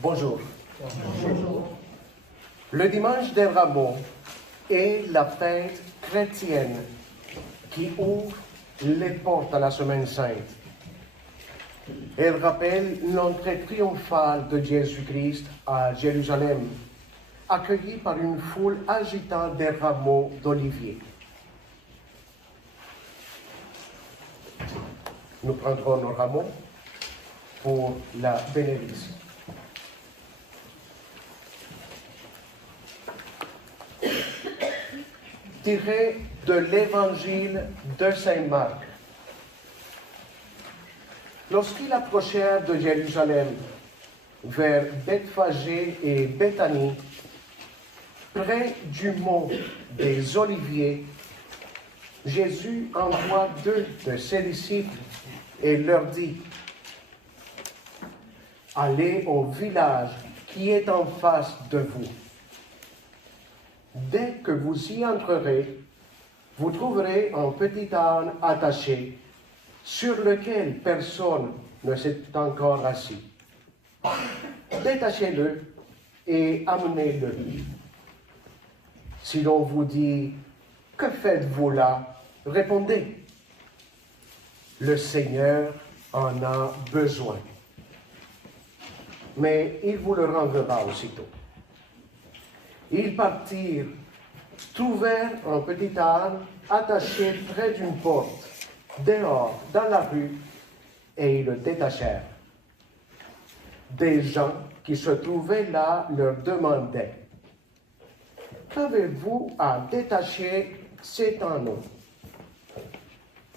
Bonjour. Bonjour. Le dimanche des Rameaux est la fête chrétienne qui ouvre les portes à la Semaine Sainte. Elle rappelle l'entrée triomphale de Jésus-Christ à Jérusalem, accueilli par une foule agitant des rameaux d'olivier. Nous prendrons nos rameaux pour la bénédiction. Tiré de l'Évangile de Saint Marc. Lorsqu'ils approchèrent de Jérusalem, vers Bethphagée et Béthanie, près du mont des Oliviers, Jésus envoie 2 de ses disciples et leur dit: « Allez au village qui est en face de vous. Dès que vous y entrerez, vous trouverez un petit âne attaché, sur lequel personne ne s'est encore assis. Détachez-le et amenez-le. Si l'on vous dit « Que faites-vous là ?» répondez « Le Seigneur en a besoin. » Mais il vous le renverra aussitôt. Ils partirent, trouvèrent un petit âne attaché près d'une porte, dehors, dans la rue, et ils le détachèrent. Des gens qui se trouvaient là leur demandaient: « Qu'avez-vous à détacher cet âne ?»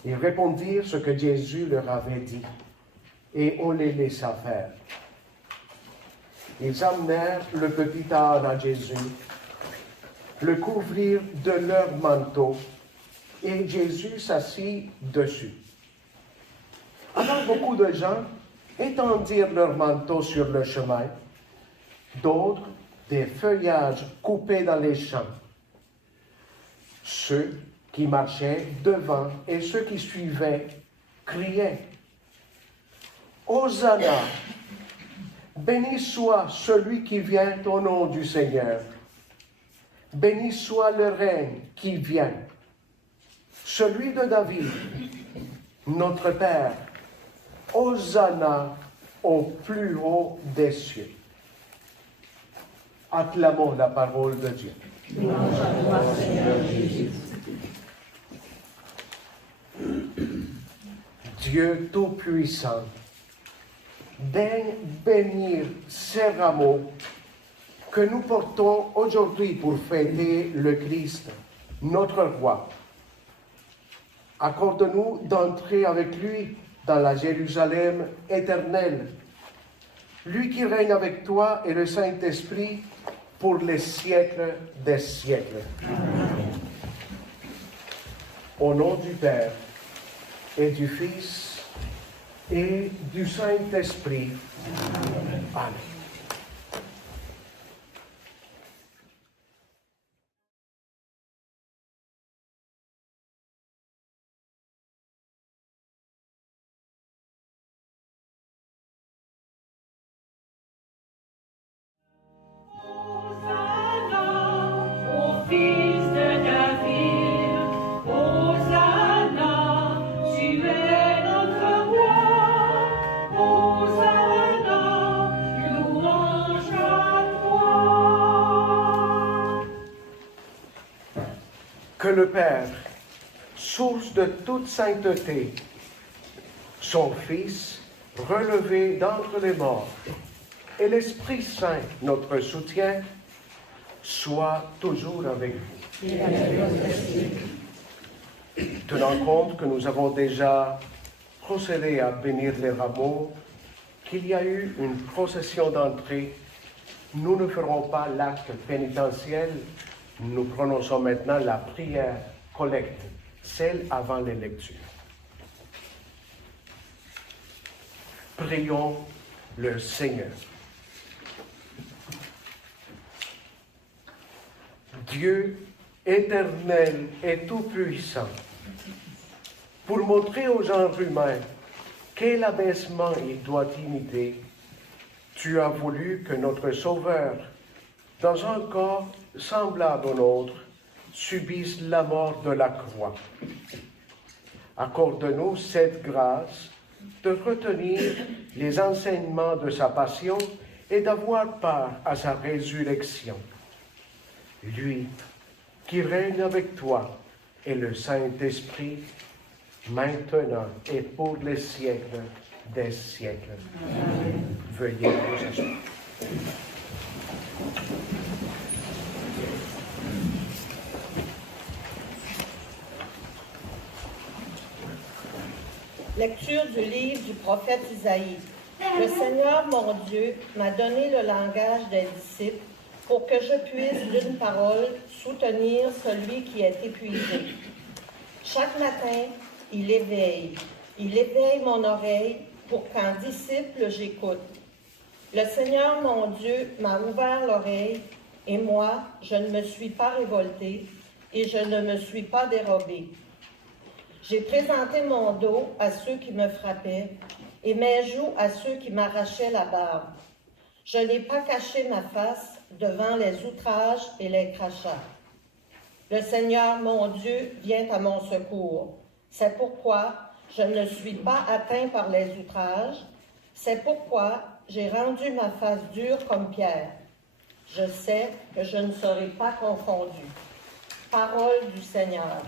Ils répondirent ce que Jésus leur avait dit, et on les laissa faire. Ils amenèrent le petit âne à Jésus, le couvrirent de leur manteau, et Jésus s'assit dessus. Alors beaucoup de gens étendirent leurs manteaux sur le chemin, d'autres des feuillages coupés dans les champs. Ceux qui marchaient devant et ceux qui suivaient criaient: « Hosanna! Béni soit celui qui vient au nom du Seigneur. Béni soit le règne qui vient. Celui de David, notre Père. Hosanna au plus haut des cieux. » Acclamons la parole de Dieu. Louange à toi, Seigneur Jésus. Dieu Tout-Puissant, daigne bénir ces rameaux que nous portons aujourd'hui pour fêter le Christ, notre Roi. Accorde-nous d'entrer avec lui dans la Jérusalem éternelle, lui qui règne avec toi et le Saint-Esprit pour les siècles des siècles. Amen. Au nom du Père et du Fils et du Saint-Esprit. Amen. Amen. Que le Père, source de toute sainteté, son Fils, relevé d'entre les morts, et l'Esprit Saint, notre soutien, soient toujours avec vous. Tenant compte que nous avons déjà procédé à bénir les rameaux, qu'il y a eu une procession d'entrée, nous ne ferons pas l'acte pénitentiel. Nous prononçons maintenant la prière collecte, celle avant les lectures. Prions le Seigneur. Dieu éternel et tout-puissant, pour montrer au genre humain quel abaissement il doit imiter, Tu as voulu que notre Sauveur, dans un corps semblable au nôtre, subisse la mort de la croix. Accorde-nous cette grâce de retenir les enseignements de sa passion et d'avoir part à sa résurrection. Lui qui règne avec toi et le Saint-Esprit, maintenant et pour les siècles des siècles. Amen. Veuillez vous asseoir. Lecture du livre du prophète Isaïe. Le Seigneur, mon Dieu, m'a donné le langage des disciples pour que je puisse, d'une parole, soutenir celui qui est épuisé. Chaque matin, il éveille mon oreille pour qu'en disciple j'écoute. Le Seigneur, mon Dieu, m'a ouvert l'oreille, et moi, je ne me suis pas révoltée, et je ne me suis pas dérobée. J'ai présenté mon dos à ceux qui me frappaient, et mes joues à ceux qui m'arrachaient la barbe. Je n'ai pas caché ma face devant les outrages et les crachats. Le Seigneur, mon Dieu, vient à mon secours. C'est pourquoi je ne suis pas atteint par les outrages. C'est pourquoi j'ai rendu ma face dure comme pierre. Je sais que je ne serai pas confondu. Parole du Seigneur.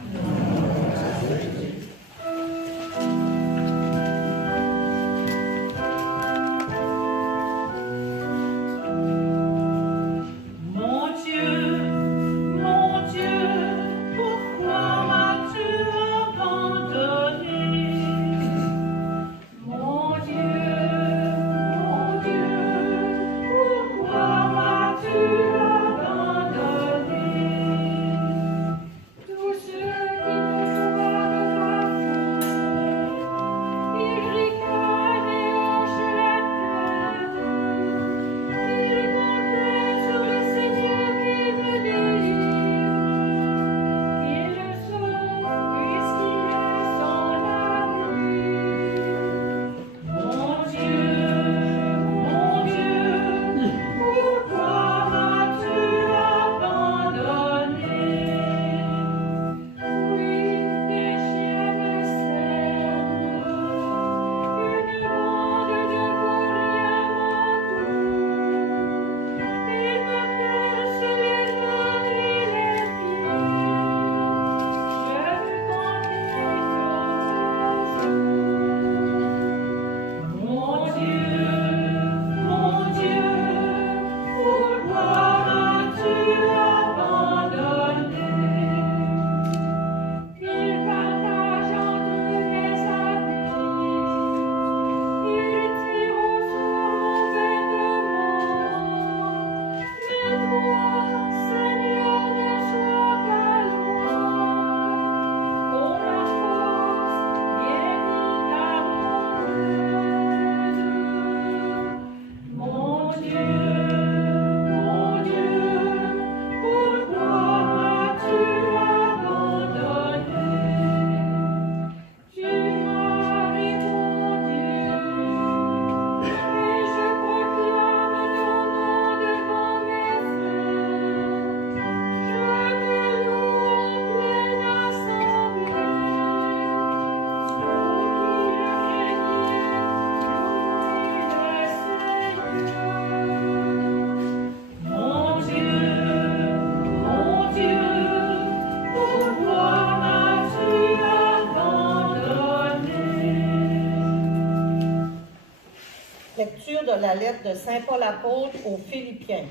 Lecture de la lettre de Saint Paul apôtre aux Philippiens.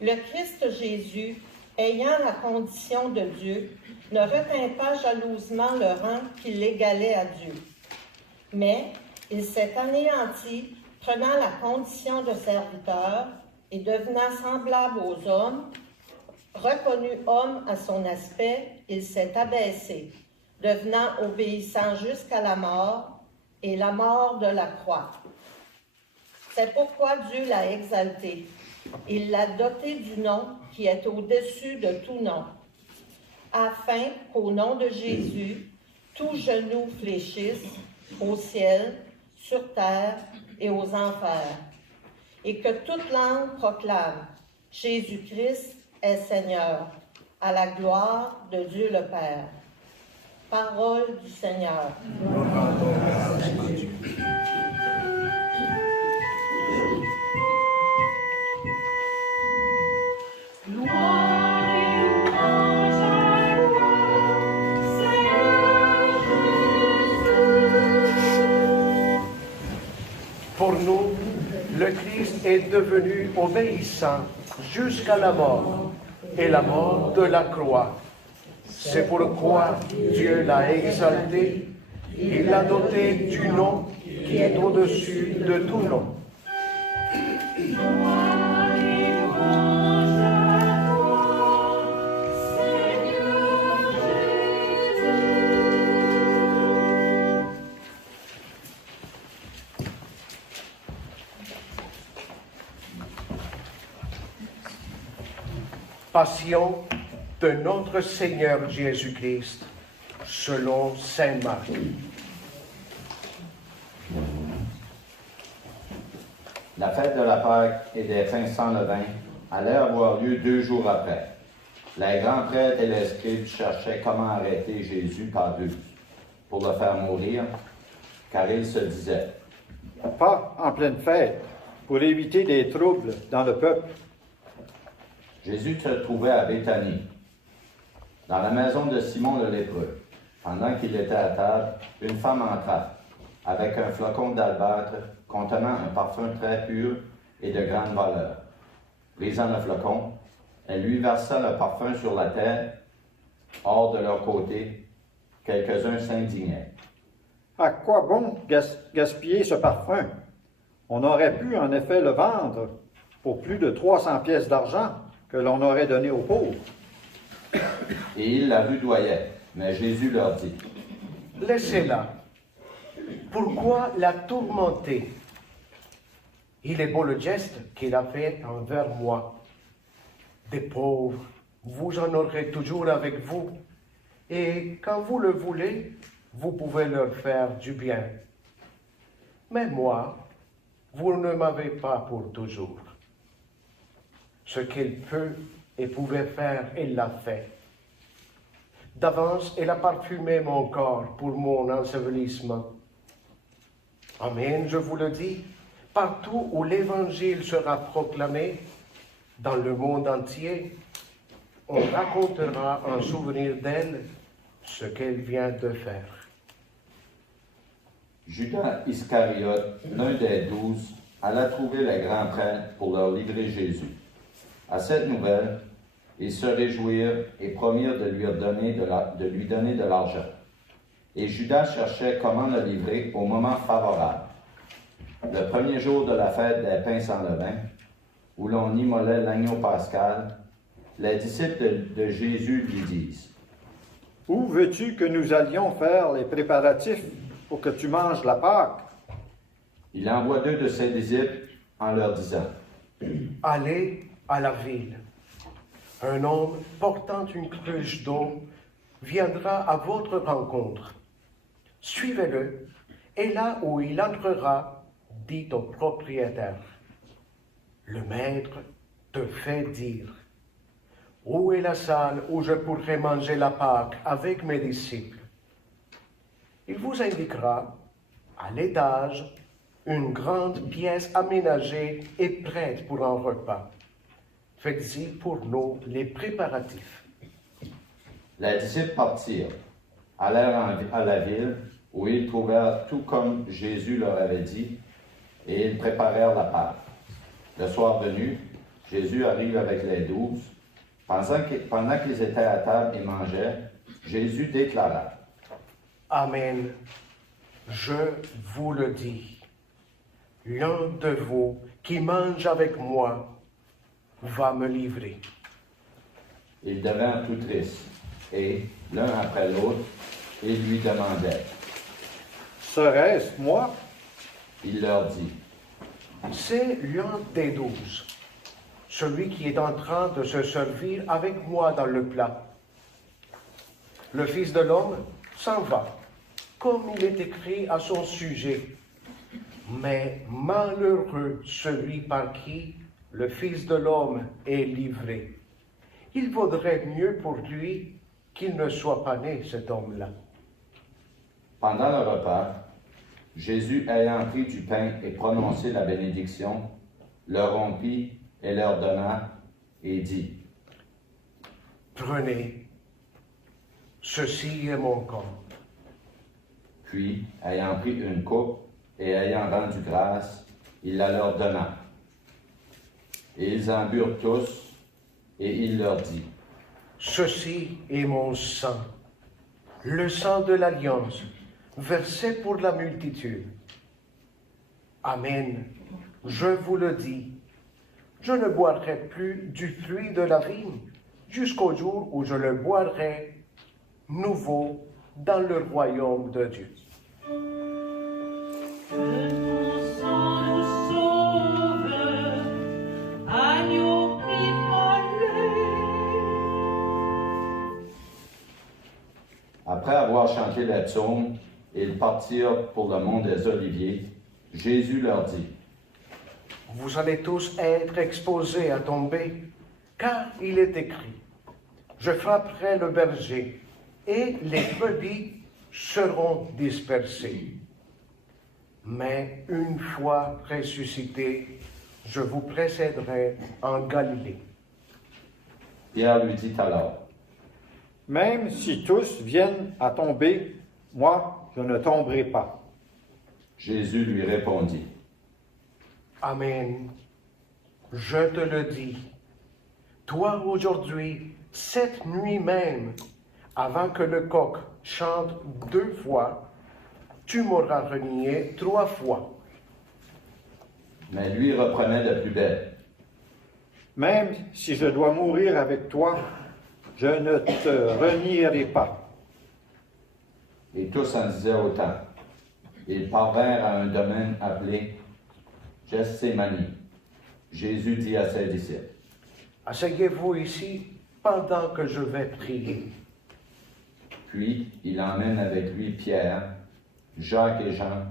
Le Christ Jésus, ayant la condition de Dieu, ne retint pas jalousement le rang qui l'égalait à Dieu. Mais il s'est anéanti, prenant la condition de serviteur et devenant semblable aux hommes. Reconnu homme à son aspect, il s'est abaissé, devenant obéissant jusqu'à la mort et la mort de la croix. C'est pourquoi Dieu l'a exalté. Il l'a doté du nom qui est au-dessus de tout nom, afin qu'au nom de Jésus, tout genou fléchisse au ciel, sur terre et aux enfers, et que toute langue proclame: Jésus-Christ est Seigneur, à la gloire de Dieu le Père. Parole du Seigneur. Pour nous, le Christ est devenu obéissant jusqu'à la mort et la mort de la croix. C'est pourquoi Dieu l'a exalté, il l'a doté du nom qui est au-dessus de tout nom. Passion de notre Seigneur Jésus-Christ, selon Saint Marc. La fête de la Pâque et des pains sans levain allait avoir lieu 2 jours après. Les grands prêtres et les scribes cherchaient comment arrêter Jésus par deux, pour le faire mourir, car ils se disaient: Pas en pleine fête, pour éviter des troubles dans le peuple. Jésus se trouvait à Béthanie, dans la maison de Simon le lépreux. Pendant qu'il était à table, une femme entra, avec un flacon d'albâtre contenant un parfum très pur et de grande valeur. Brisant le flacon, elle lui versa le parfum sur la tête. Hors de leur côté, quelques-uns s'indignaient. À quoi bon gaspiller ce parfum? On aurait pu en effet le vendre pour plus de 300 pièces d'argent que l'on aurait donné aux pauvres. Et ils la rudoyaient. Mais Jésus leur dit: Laissez-la. Pourquoi la tourmenter? Il est beau le geste qu'il a fait envers moi. Des pauvres, vous en aurez toujours avec vous, et quand vous le voulez, vous pouvez leur faire du bien. Mais moi, vous ne m'avez pas pour toujours. Ce qu'il peut et pouvait faire, il l'a fait. D'avance, il a parfumé mon corps pour mon ensevelissement. Amen, je vous le dis, partout où l'Évangile sera proclamé, dans le monde entier, on racontera en souvenir d'elle ce qu'elle vient de faire. Judas Iscariote, l'un des 12, alla trouver les grands prêtres pour leur livrer Jésus. À cette nouvelle, ils se réjouirent et promirent de lui donner de l'argent. Et Judas cherchait comment le livrer au moment favorable. Le premier jour de la fête des pains sans levain, où l'on immolait l'agneau pascal, les disciples de Jésus lui disent: Où veux-tu que nous allions faire les préparatifs pour que tu manges la Pâque? Il envoie 2 de ses disciples en leur disant: Allez à la ville. Un homme portant une cruche d'eau viendra à votre rencontre. Suivez-le, et là où il entrera, dites au propriétaire: Le maître te fait dire: Où est la salle où je pourrai manger la Pâque avec mes disciples? Il vous indiquera, à l'étage, une grande pièce aménagée et prête pour un repas. Faites-y pour nous les préparatifs. Les disciples partirent, allèrent à la ville, où ils trouvèrent tout comme Jésus leur avait dit, et ils préparèrent la Pâque. Le soir venu, Jésus arrive avec les 12. Pendant qu'ils étaient à table et mangeaient, Jésus déclara: Amen. Je vous le dis, l'un de vous qui mange avec moi va me livrer. Ils devinrent tout tristes, et, l'un après l'autre, ils lui demandaient. Serait-ce moi? Il leur dit: C'est l'un des 12, celui qui est en train de se servir avec moi dans le plat. Le Fils de l'homme s'en va, comme il est écrit à son sujet. Mais malheureux celui par qui le Fils de l'homme est livré. Il vaudrait mieux pour lui qu'il ne soit pas né, cet homme-là. Pendant le repas, Jésus, ayant pris du pain et prononcé la bénédiction, le rompit et leur donna et dit, « Prenez, ceci est mon corps. » Puis, ayant pris une coupe et ayant rendu grâce, il la leur donna. Et ils en burent tous, et il leur dit, « Ceci est mon sang, le sang de l'alliance, versé pour la multitude. Amen, je vous le dis, je ne boirai plus du fruit de la vigne jusqu'au jour où je le boirai nouveau dans le royaume de Dieu. » Que ton sang nous sauve, agneau immolé. Après avoir chanté les psaumes, ils partirent pour le mont des Oliviers. Jésus leur dit, « Vous allez tous être exposés à tomber, car il est écrit, je frapperai le berger, et les brebis seront dispersées. Mais une fois ressuscité, je vous précéderai en Galilée. » Pierre lui dit alors, « Même si tous viennent à tomber, moi, je ne tomberai pas. » Jésus lui répondit, « Amen, je te le dis, toi aujourd'hui, cette nuit même, avant que le coq chante 2 fois, tu m'auras renié 3 fois. » mais lui reprenait de plus belle, « Même si je dois mourir avec toi, je ne te renierai pas. » Et tous en disaient autant. Ils parvinrent à un domaine appelé Gethsémani. Jésus dit à ses disciples, « Asseyez-vous ici pendant que je vais prier. » Puis il emmène avec lui Pierre, Jacques et Jean,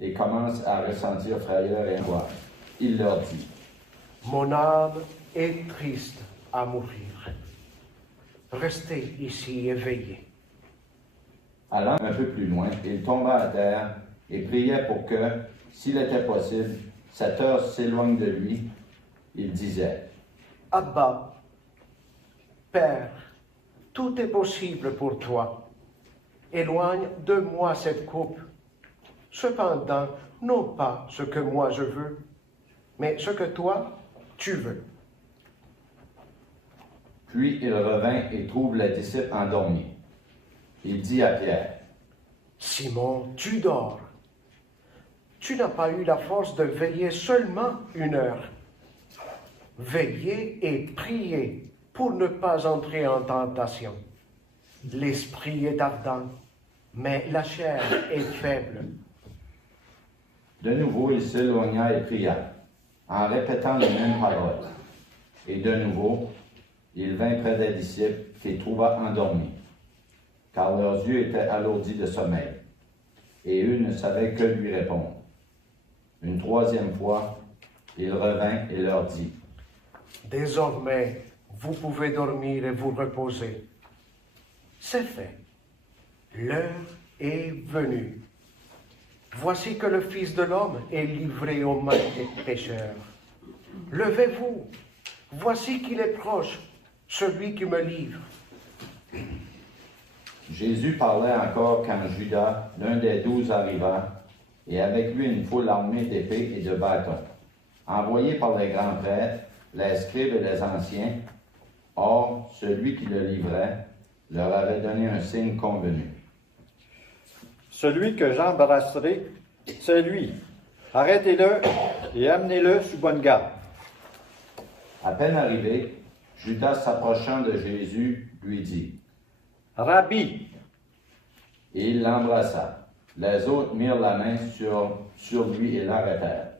et commence à ressentir frayeur et angoisse. Il leur dit, « Mon âme est triste à mourir. Restez ici éveillés. » allant un peu plus loin, il tomba à terre et priait pour que, s'il était possible, cette heure s'éloigne de lui. Il disait, « Abba, Père, tout est possible pour toi. Éloigne de moi cette coupe. Cependant, non pas ce que moi je veux, mais ce que toi, tu veux. » Puis il revint et trouve les disciples endormis. Il dit à Pierre, « Simon, tu dors. Tu n'as pas eu la force de veiller seulement 1 heure. Veillez et priez pour ne pas entrer en tentation. L'esprit est ardent, mais la chair est faible. » De nouveau, il s'éloigna et pria, en répétant les mêmes paroles. Et de nouveau, il vint près des disciples qu'il trouva endormis, car leurs yeux étaient alourdis de sommeil, et eux ne savaient que lui répondre. Une 3e fois, il revint et leur dit, « Désormais, vous pouvez dormir et vous reposer. C'est fait. L'heure est venue. Voici que le Fils de l'homme est livré aux mains des pécheurs. Levez-vous. Voici qu'il est proche, celui qui me livre. » Jésus parlait encore quand Judas, l'un des 12, arriva, et avec lui une foule armée d'épées et de bâtons, envoyés par les grands prêtres, les scribes et les anciens. Or, celui qui le livrait leur avait donné un signe convenu. « Celui que j'embrasserai, c'est lui. Arrêtez-le et amenez-le sous bonne garde. » À peine arrivé, Judas, s'approchant de Jésus, lui dit, « Rabbi, et il l'embrassa. Les autres mirent la main sur lui et l'arrêtèrent.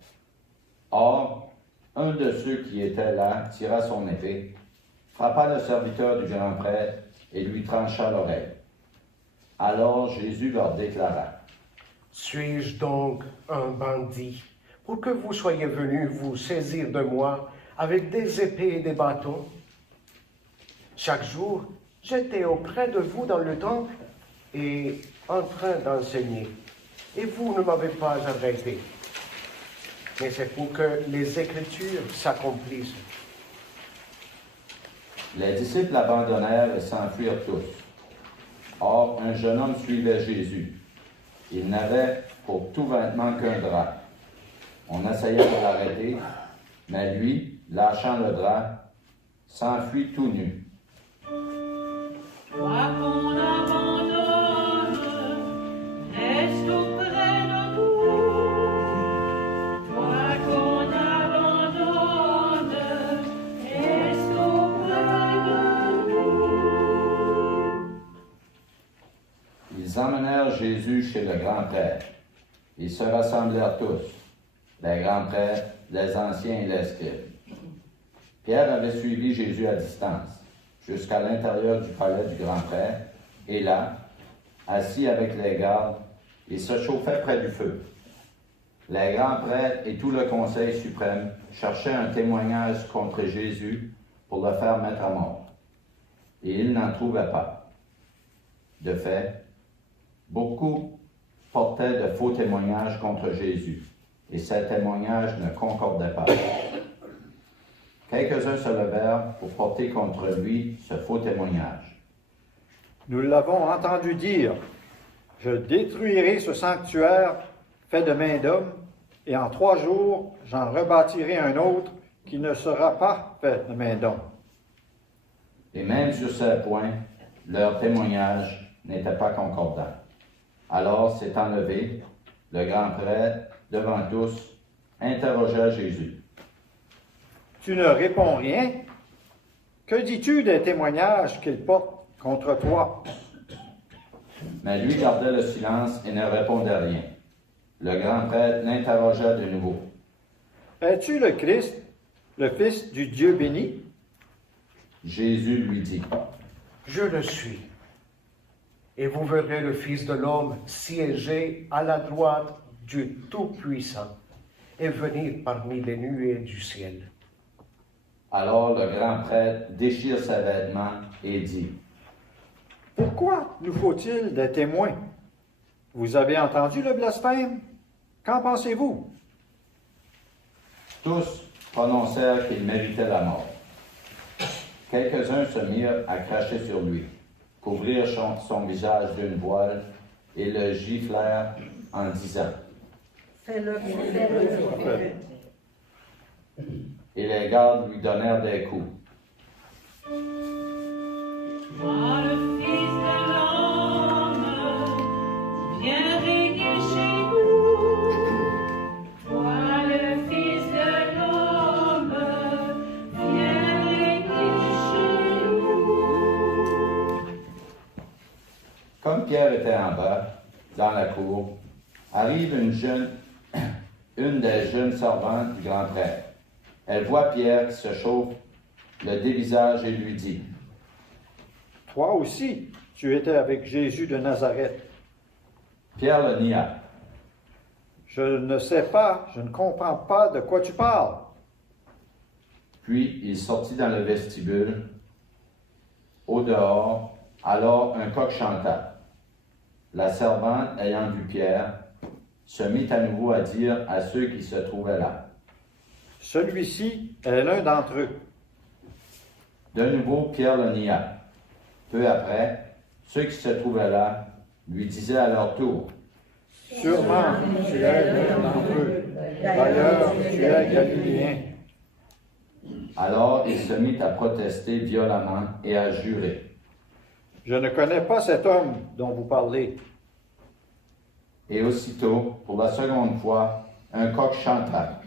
Or, un de ceux qui étaient là tira son épée, frappa le serviteur du grand prêtre et lui trancha l'oreille. Alors Jésus leur déclara, « Suis-je donc un bandit pour que vous soyez venus vous saisir de moi avec des épées et des bâtons? Chaque jour, j'étais auprès de vous dans le temple et en train d'enseigner, et vous ne m'avez pas arrêté. Mais c'est pour que les Écritures s'accomplissent. Les disciples l'abandonnèrent et s'enfuirent tous. Or, un jeune homme suivait Jésus. Il n'avait pour tout vêtement qu'un drap. On essayait de l'arrêter, mais lui, lâchant le drap, s'enfuit tout nu. Toi qu'on abandonne, reste auprès de nous. Toi qu'on abandonne, reste auprès de nous. Ils emmenèrent Jésus chez le grand prêtre. Ils se rassemblèrent tous, les grands prêtres, les anciens et les scribes. Pierre avait suivi Jésus à distance, jusqu'à l'intérieur du palais du grand prêtre, et là, assis avec les gardes, il se chauffait près du feu. Les grands prêtres et tout le conseil suprême cherchaient un témoignage contre Jésus pour le faire mettre à mort. Et ils n'en trouvaient pas. De fait, beaucoup portaient de faux témoignages contre Jésus, et ces témoignages ne concordaient pas. Quelques-uns se levèrent pour porter contre lui ce faux témoignage. Nous l'avons entendu dire, je détruirai ce sanctuaire fait de main d'homme, et en 3 jours, j'en rebâtirai un autre qui ne sera pas fait de main d'homme. Et même sur ce point, leur témoignage n'était pas concordant. Alors s'étant levé, le grand prêtre, devant tous, interrogea Jésus. Tu ne réponds rien? Que dis-tu des témoignages qu'il porte contre toi? Mais lui gardait le silence et ne répondait rien. Le grand prêtre l'interrogea de nouveau. Es-tu le Christ, le Fils du Dieu béni? Jésus lui dit, Je le suis. Et vous verrez le Fils de l'homme siéger à la droite du Tout-Puissant et venir parmi les nuées du ciel. alors le grand prêtre déchire ses vêtements et dit, Pourquoi nous faut-il des témoins? Vous avez entendu le blasphème? Qu'en pensez-vous? tous prononcèrent qu'il méritait la mort. Quelques-uns se mirent à cracher sur lui, couvrirent son visage d'une voile et le giflèrent en disant, Fais-le. et les gardes lui donnèrent des coups. Toi, le Fils de l'homme, viens régner chez nous. Toi, le Fils de l'homme, viens régner chez nous. Comme Pierre était en bas, dans la cour, arrive une des jeunes servantes du grand prêtre. Elle voit Pierre qui se chauffe le dévisage et lui dit, Toi aussi, tu étais avec Jésus de Nazareth. Pierre le nia. Je ne sais pas, je ne comprends pas de quoi tu parles. Puis il sortit dans le vestibule. Au dehors, alors un coq chanta. La servante, ayant vu Pierre, se mit à nouveau à dire à ceux qui se trouvaient là. Celui-ci est l'un d'entre eux. De nouveau, Pierre le nia. Peu après, ceux qui se trouvaient là lui disaient à leur tour, Sûrement, tu es l'un d'entre eux. D'ailleurs, tu es galiléen. alors il se mit à protester violemment et à jurer. Je ne connais pas cet homme dont vous parlez. Et aussitôt, pour la seconde fois, un coq chanta.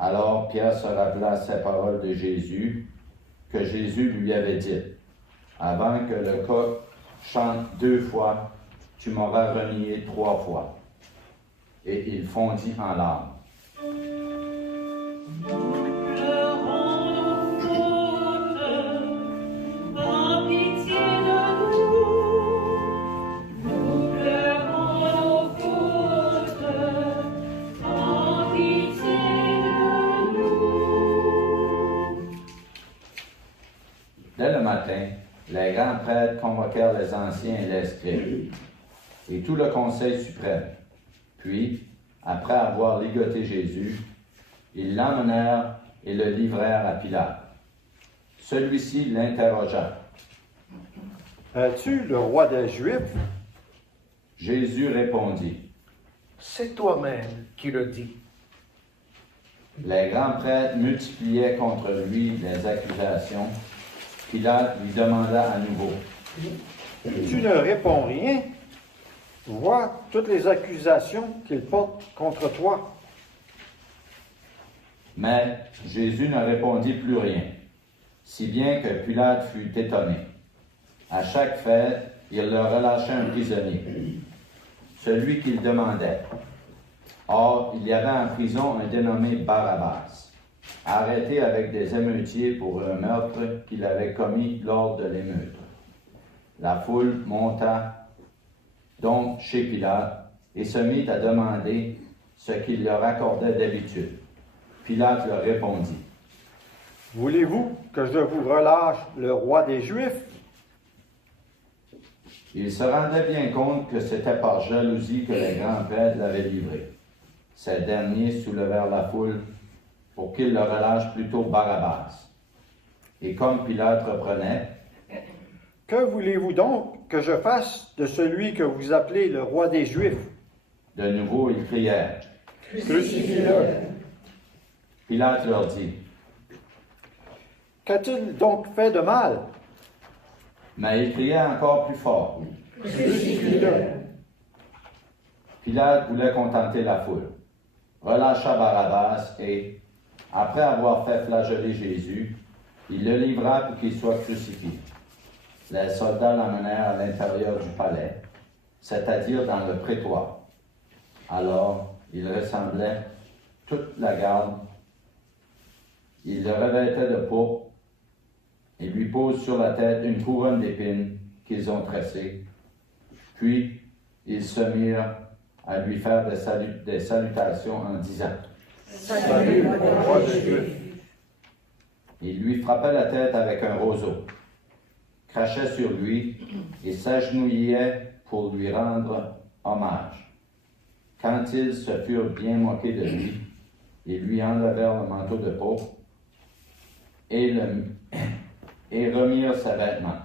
Alors Pierre se rappela ces paroles de Jésus, que Jésus lui avait dites. Avant que le coq chante 2 fois, tu m'auras renié 3 fois. Et il fondit en larmes. Pleurons nos fautes, prends pitié de nous. Nous pleurons nos fautes, matin, les grands prêtres convoquèrent les anciens et les scribes, et tout le conseil suprême. Puis, après avoir ligoté Jésus, ils l'emmenèrent et le livrèrent à Pilate. Celui-ci l'interrogea. « Es-tu le roi des Juifs? » Jésus répondit. C'est toi-même qui le dis. Les grands prêtres multipliaient contre lui les accusations. Pilate lui demanda à nouveau. Tu ne réponds rien? Vois toutes les accusations qu'il porte contre toi. Mais Jésus ne répondit plus rien, si bien que Pilate fut étonné. À chaque fête, il leur relâchait un prisonnier, celui qu'il demandait. Or, il y avait en prison un dénommé Barabbas, arrêté avec des émeutiers pour un meurtre qu'il avait commis lors de l'émeute. La foule monta donc chez Pilate et se mit à demander ce qu'il leur accordait d'habitude. Pilate leur répondit. « Voulez-vous que je vous relâche le roi des Juifs? » Il se rendait bien compte que c'était par jalousie que les grands prêtres l'avaient livré. Ces derniers soulevèrent la foule pour qu'il le relâche plutôt Barabbas. Et comme Pilate reprenait, « Que voulez-vous donc que je fasse de celui que vous appelez le roi des Juifs? » de nouveau ils crièrent. « Crucifie-le! » Pilate leur dit. Qu'a-t-il donc fait de mal? Mais ils criaient encore plus fort. Crucifie-le! Pilate voulait contenter la foule, relâcha Barabbas et, après avoir fait flageller Jésus, il le livra pour qu'il soit crucifié. Les soldats l'emmenèrent à l'intérieur du palais, c'est-à-dire dans le prétoire. Alors, il ressemblait toute la garde. Il le revêtait de pourpre et lui posent sur la tête une couronne d'épines qu'ils ont tressée. Puis, ils se mirent à lui faire des salutations en disant « Salut, mon roi des Juifs! » Il lui frappait la tête avec un roseau, crachait sur lui et s'agenouillait pour lui rendre hommage. Quand ils se furent bien moqués de lui, ils lui enlevèrent le manteau de pourpre et remirent ses vêtements.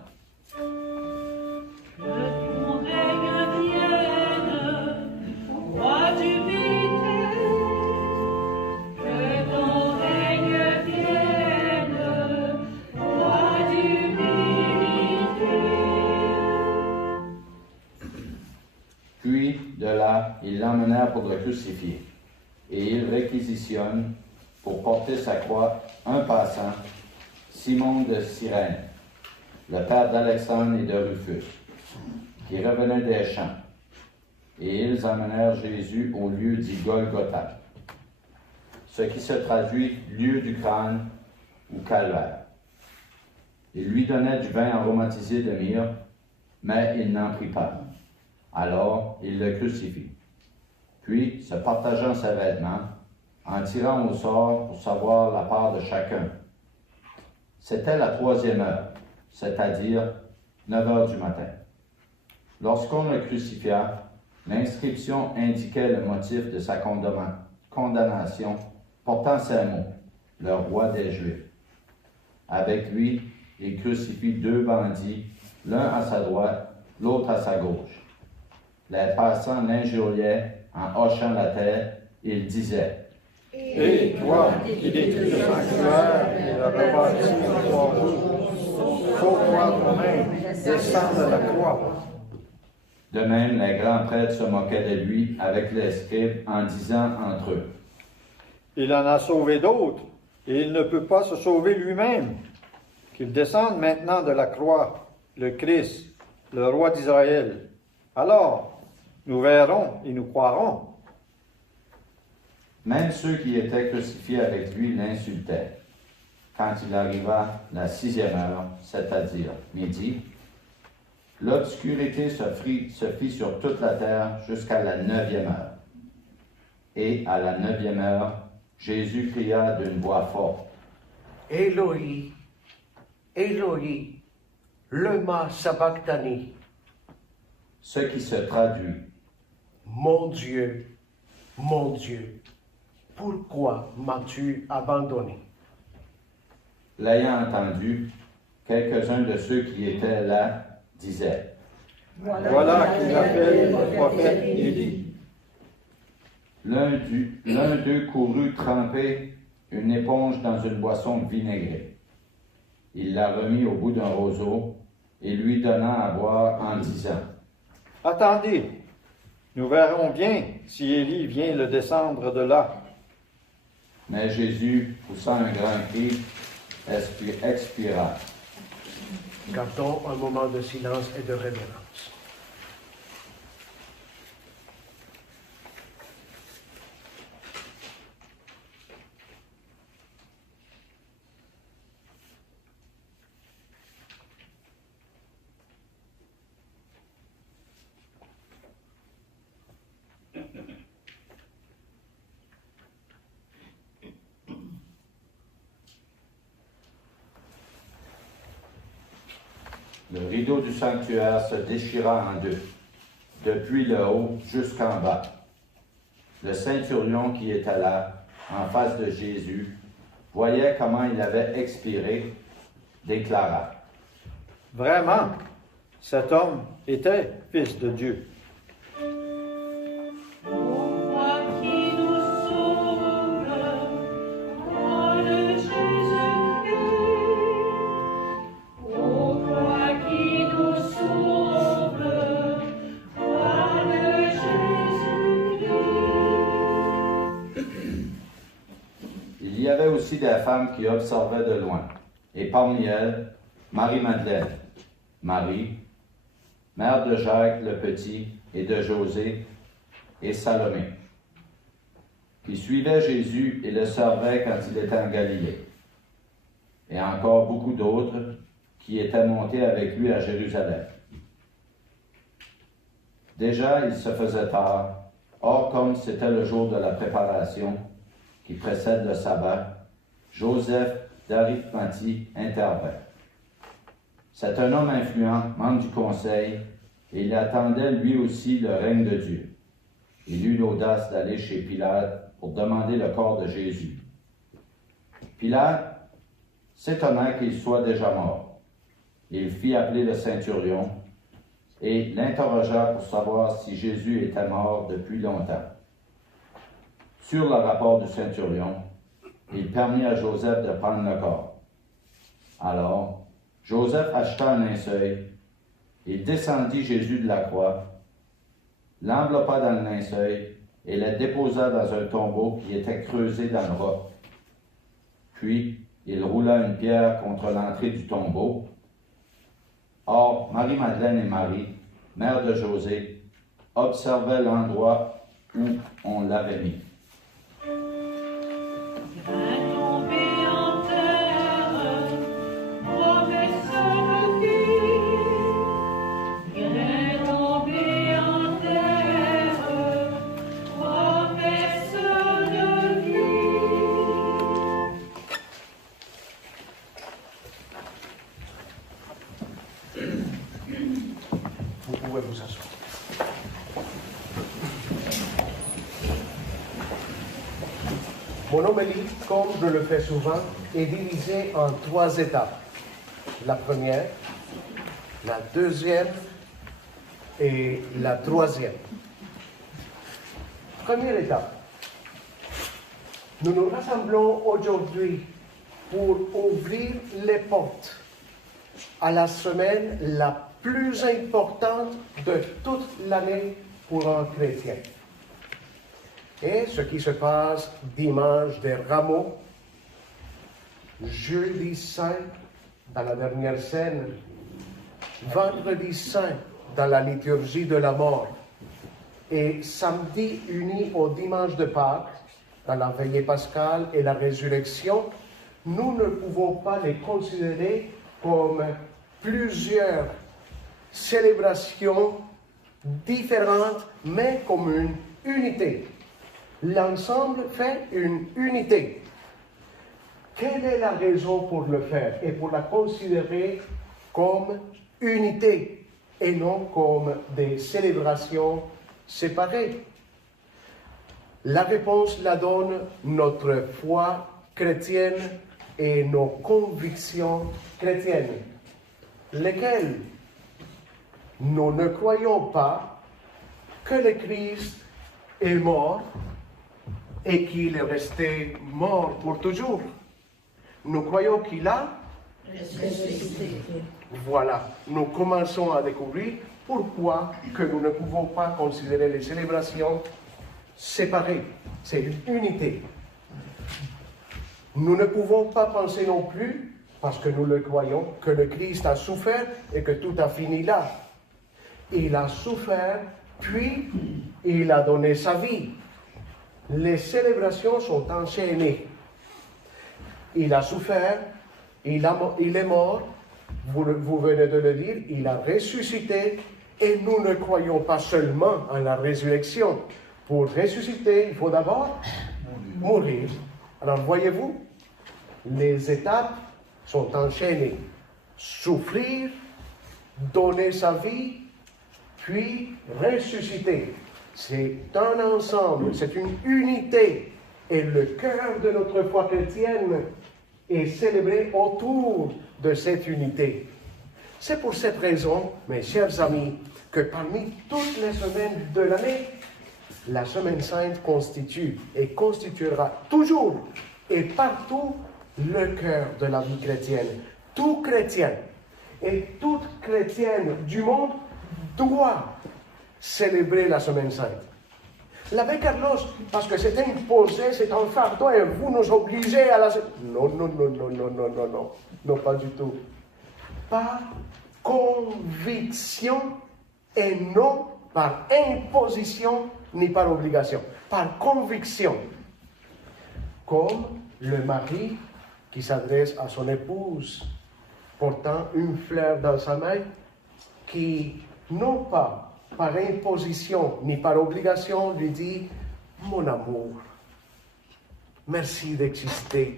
Que ton règne vienne, roi du Béthel. Que ton règne vienne, roi du Béthel. Puis, de là, ils l'emmenèrent pour le crucifier. Et ils réquisitionnent pour porter sa croix un passant, Simon de Cyrène, le père d'Alexandre et de Rufus, qui revenait des champs. Et ils emmenèrent Jésus au lieu dit Golgotha, ce qui se traduit lieu du crâne ou calvaire. Ils lui donnaient du vin aromatisé de myrrhe, mais il n'en prit pas. Alors il le crucifie. Puis, se partageant ses vêtements, en tirant au sort pour savoir la part de chacun. C'était la 3e heure, c'est-à-dire 9 heures du matin. Lorsqu'on le crucifia, l'inscription indiquait le motif de sa condamnation, portant ces mots, le roi des Juifs. Avec lui, il crucifie 2 bandits, l'un à sa droite, l'autre à sa gauche. Les passants l'injuriaient en hochant la tête, il disait « Et toi, qui détruis le sanctuaire et le rebâtis en 3 jours, sauve-toi toi-même, descends de la croix. » De même, les grands prêtres se moquaient de lui avec les scribes en disant entre eux « Il en a sauvé d'autres, et il ne peut pas se sauver lui-même. Qu'il descende maintenant de la croix, le Christ, le roi d'Israël. Alors, nous verrons et nous croirons. » Même ceux qui étaient crucifiés avec lui l'insultaient. Quand il arriva la 6e heure, c'est-à-dire midi, l'obscurité se fit sur toute la terre jusqu'à la 9e heure. Et à la 9e heure, Jésus cria d'une voix forte. Éloi, Éloi, lema sabachthani, ce qui se traduit mon Dieu, pourquoi m'as-tu abandonné? L'ayant entendu, quelques-uns de ceux qui étaient là disaient, Voilà qu'ils appellent le prophète Élie. L'un d'eux courut tremper une éponge dans une boisson vinaigrée. Il la remit au bout d'un roseau et lui donna à boire en disant, Attendez, nous verrons bien si Élie vient le descendre de là. Mais Jésus, poussant un grand cri, expira. Gardons un moment de silence et de révérence. Le rideau du sanctuaire se déchira en deux, depuis le haut jusqu'en bas. Le centurion qui était là, en face de Jésus, voyait comment il avait expiré, déclara, Vraiment, cet homme était fils de Dieu. Toi qui nous sauves, roi de Jésus-Christ. Ô toi qui nous sauves, roi de Jésus-Christ. Il y avait aussi des femmes qui observaient de loin, et parmi elles, Marie-Madeleine, Marie, mère de Jacques le Petit et de José, et Salomé, qui suivaient Jésus et le servaient quand il était en Galilée, et encore beaucoup d'autres qui étaient montés avec lui à Jérusalem. Déjà, il se faisait tard, or comme c'était le jour de la préparation qui précède le sabbat, Joseph d'Arimathie intervint. C'est un homme influent, membre du conseil, et il attendait lui aussi le règne de Dieu. Il eut l'audace d'aller chez Pilate pour demander le corps de Jésus. Pilate s'étonna qu'il soit déjà mort. Il fit appeler le centurion et l'interrogea pour savoir si Jésus était mort depuis longtemps. Sur le rapport du centurion, il permit à Joseph de prendre le corps. Alors, Joseph acheta un linceul, il descendit Jésus de la croix, l'enveloppa dans le linceul et le déposa dans un tombeau qui était creusé dans le roc. Puis, il roula une pierre contre l'entrée du tombeau. Or, Marie-Madeleine et Marie, mère de José, observaient l'endroit où on l'avait mis. Viens tomber en terre, promesse de vie. Viens tomber en terre, promesse de vie. Vous pouvez vous asseoir. Mon homélie, comme je le fais souvent, est divisée en 3 étapes. La première, la deuxième et la troisième. Première étape. Nous nous rassemblons aujourd'hui pour ouvrir les portes à la semaine la plus importante de toute l'année pour un chrétien. Et ce qui se passe dimanche des Rameaux, jeudi saint dans la dernière scène, vendredi saint dans la liturgie de la mort et samedi uni au dimanche de Pâques dans la veillée pascale et la résurrection, nous ne pouvons pas les considérer comme plusieurs célébrations différentes mais comme une unité. L'ensemble fait une unité. Quelle est la raison pour le faire et pour la considérer comme unité et non comme des célébrations séparées. La réponse la donne notre foi chrétienne et nos convictions chrétiennes, lesquelles nous ne croyons pas que le Christ est mort et qu'il est resté mort pour toujours. Nous croyons qu'il a ressuscité. Voilà, nous commençons à découvrir pourquoi que nous ne pouvons pas considérer les célébrations séparées. C'est une unité. Nous ne pouvons pas penser non plus, parce que nous le croyons, que le Christ a souffert et que tout a fini là. Il a souffert, puis il a donné sa vie. Les célébrations sont enchaînées. Il a souffert, il est mort, vous venez de le dire, il a ressuscité, et nous ne croyons pas seulement en la résurrection. Pour ressusciter, il faut d'abord mourir. Alors voyez-vous, les étapes sont enchaînées. Souffrir, donner sa vie, puis ressusciter. C'est un ensemble, c'est une unité. Et le cœur de notre foi chrétienne est célébré autour de cette unité. C'est pour cette raison, mes chers amis, que parmi toutes les semaines de l'année, la Semaine Sainte constitue et constituera toujours et partout le cœur de la vie chrétienne. Tout chrétien et toute chrétienne du monde doit célébrer la Semaine Sainte. L'abbé Carlos, parce que c'est imposé, c'est un fardeau et vous nous obligez à la... Non, non, pas du tout. Par conviction et non par imposition ni par obligation. Par conviction. Comme le mari qui s'adresse à son épouse, portant une fleur dans sa main, qui, non pas par imposition ni par obligation, lui dit « Mon amour, merci d'exister.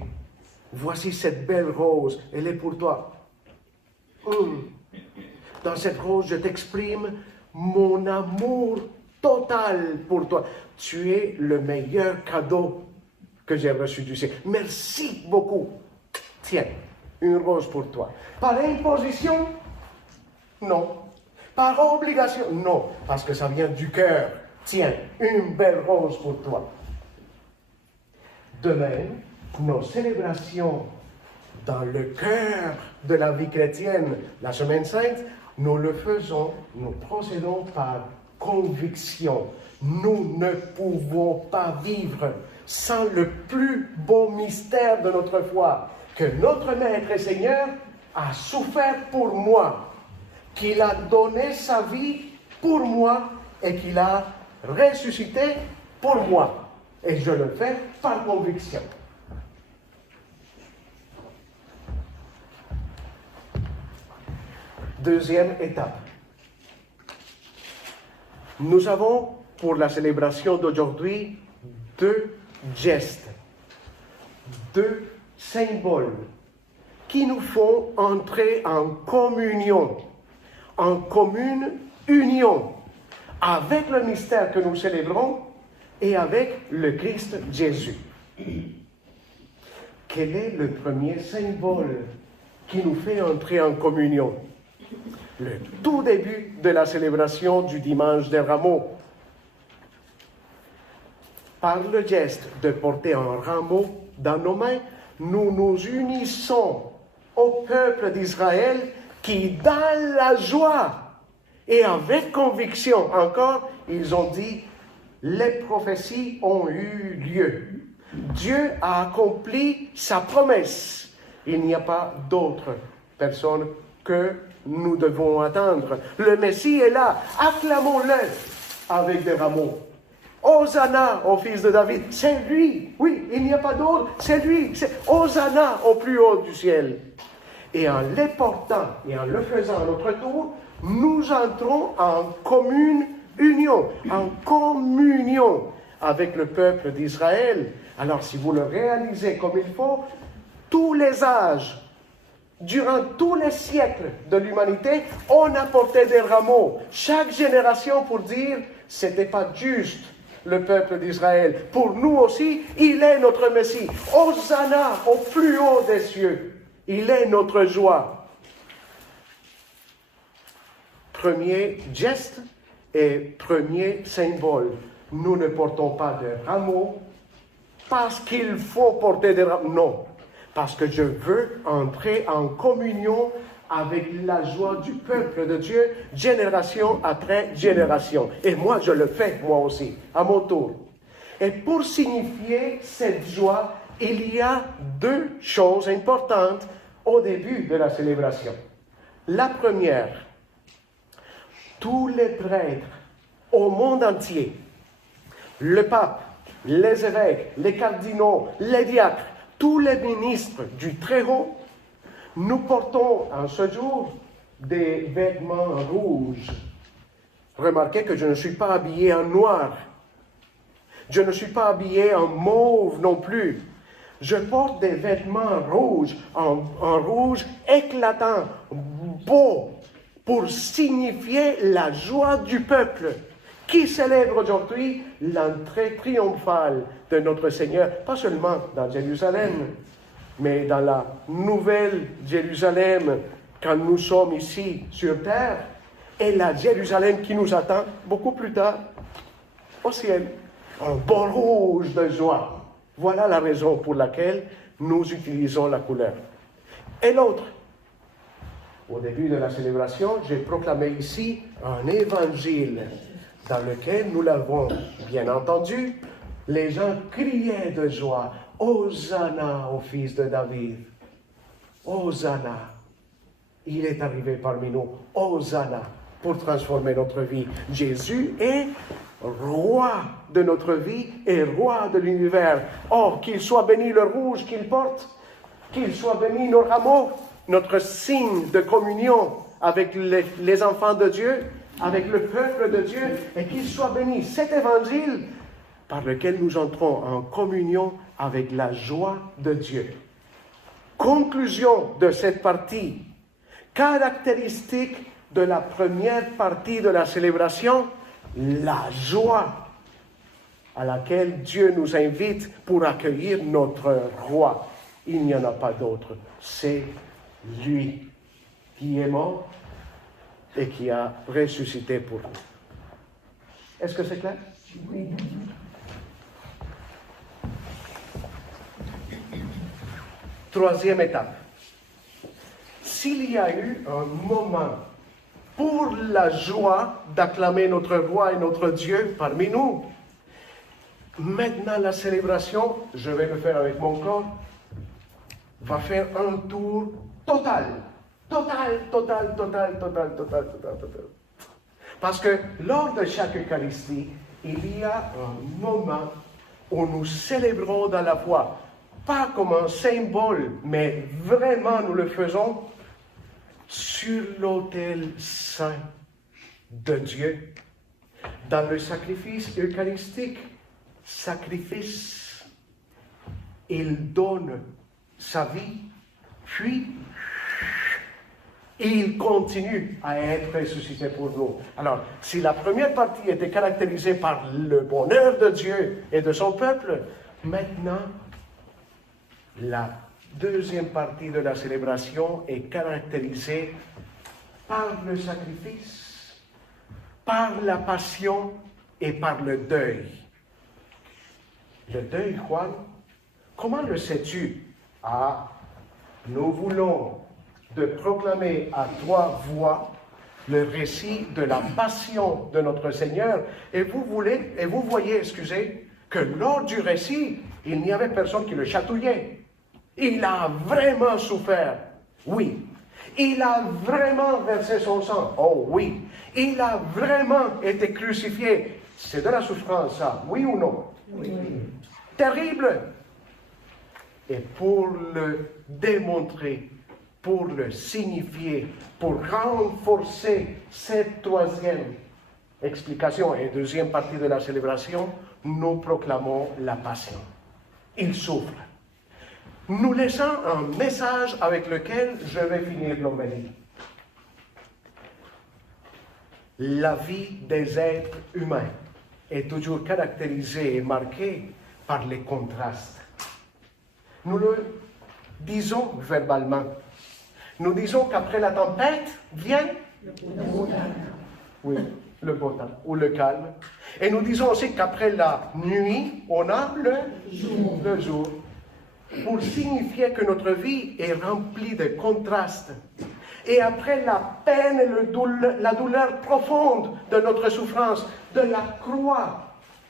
Voici cette belle rose, elle est pour toi. Dans cette rose, je t'exprime mon amour total pour toi. Tu es le meilleur cadeau que j'ai reçu du ciel. Merci beaucoup. Tiens, une rose pour toi. Par imposition? Non. Par obligation? Non, parce que ça vient du cœur. Tiens, une belle rose pour toi. De même, nos célébrations dans le cœur de la vie chrétienne, la Semaine Sainte, nous le faisons, nous procédons par conviction. Nous ne pouvons pas vivre sans le plus beau mystère de notre foi, que notre Maître et Seigneur a souffert pour moi, qu'il a donné sa vie pour moi et qu'il a ressuscité pour moi. Et je le fais par conviction. Deuxième étape. Nous avons pour la célébration d'aujourd'hui deux gestes, deux symboles qui nous font entrer en communion, en commune union avec le mystère que nous célébrons et avec le Christ Jésus. Quel est le premier symbole qui nous fait entrer en communion? Le tout début de la célébration du dimanche des rameaux. Par le geste de porter un rameau dans nos mains, nous nous unissons au peuple d'Israël qui, dans la joie et avec conviction encore, ils ont dit, les prophéties ont eu lieu. Dieu a accompli sa promesse. Il n'y a pas d'autre personne que nous devons attendre. Le Messie est là. Acclamons-le avec des rameaux. Hosanna au fils de David. C'est lui. Oui, il n'y a pas d'autre. C'est lui. C'est Hosanna au plus haut du ciel. Et en les portant et en le faisant à notre tour, nous entrons en commune union, en communion avec le peuple d'Israël. Alors, si vous le réalisez comme il faut, tous les âges durant tous les siècles de l'humanité, on a porté des rameaux, chaque génération pour dire, c'était pas juste le peuple d'Israël. Pour nous aussi, il est notre Messie. Hosanna au plus haut des cieux. Il est notre joie. Premier geste et premier symbole. Nous ne portons pas de rameaux parce qu'il faut porter des rameaux. Non, parce que je veux entrer en communion avec la joie du peuple de Dieu, génération après génération. Et moi, je le fais, moi aussi, à mon tour. Et pour signifier cette joie, il y a deux choses importantes au début de la célébration. La première, tous les prêtres au monde entier, le pape, les évêques, les cardinaux, les diacres, tous les ministres du Très-Haut, nous portons en ce jour des vêtements rouges. Remarquez que je ne suis pas habillé en noir. Je ne suis pas habillé en mauve non plus. Je porte des vêtements rouges, en rouge éclatant, beau, pour signifier la joie du peuple qui célèbre aujourd'hui l'entrée triomphale de notre Seigneur, pas seulement dans Jérusalem, mais dans la nouvelle Jérusalem, quand nous sommes ici sur terre, et la Jérusalem qui nous attend beaucoup plus tard au ciel. Un beau rouge de joie. Voilà la raison pour laquelle nous utilisons la couleur. Et l'autre, au début de la célébration, j'ai proclamé ici un évangile dans lequel nous l'avons bien entendu. Les gens criaient de joie. Hosanna au fils de David. Hosanna. Il est arrivé parmi nous. Hosanna pour transformer notre vie. Jésus est roi de notre vie et roi de l'univers. Or, qu'il soit béni le rouge qu'il porte, qu'il soit béni nos rameaux, notre signe de communion avec les enfants de Dieu, avec le peuple de Dieu, et qu'il soit béni cet évangile par lequel nous entrons en communion avec la joie de Dieu. Conclusion de cette partie, caractéristique de la première partie de la célébration, la joie à laquelle Dieu nous invite pour accueillir notre roi. Il n'y en a pas d'autre, c'est lui qui est mort et qui a ressuscité pour nous. Est-ce que c'est clair? Oui. Troisième étape. S'il y a eu un moment pour la joie d'acclamer notre roi et notre Dieu parmi nous, maintenant la célébration, je vais le faire avec mon corps, va faire un tour total. Total. Parce que lors de chaque Eucharistie, il y a un moment où nous célébrons dans la foi, pas comme un symbole, mais vraiment nous le faisons sur l'autel saint de Dieu. Dans le sacrifice eucharistique, il donne sa vie, puis il continue à être ressuscité pour nous. Alors, si la première partie était caractérisée par le bonheur de Dieu et de son peuple, maintenant, la deuxième partie de la célébration est caractérisée par le sacrifice, par la passion et par le deuil. Le deuil, Juan, comment le sais-tu? Ah, nous voulons de proclamer à 3 voix le récit de la passion de notre Seigneur. Et vous voyez, que lors du récit, il n'y avait personne qui le chatouillait. Il a vraiment souffert. Oui. Il a vraiment versé son sang. Oh oui. Il a vraiment été crucifié. C'est de la souffrance, ça. Oui ou non? Oui. Terrible. Et pour le démontrer, pour le signifier, pour renforcer cette troisième explication et deuxième partie de la célébration, nous proclamons la passion. Il souffre. nous laissons un message avec lequel je vais finir l'homélie. La vie des êtres humains est toujours caractérisée et marquée par les contrastes. Nous le disons verbalement. Nous disons qu'après la tempête vient le beau temps. Oui, le beau temps ou le calme. Et nous disons aussi qu'après la nuit, on a le jour. Pour signifier que notre vie est remplie de contrastes. Et après la peine et la douleur profonde de notre souffrance, de la croix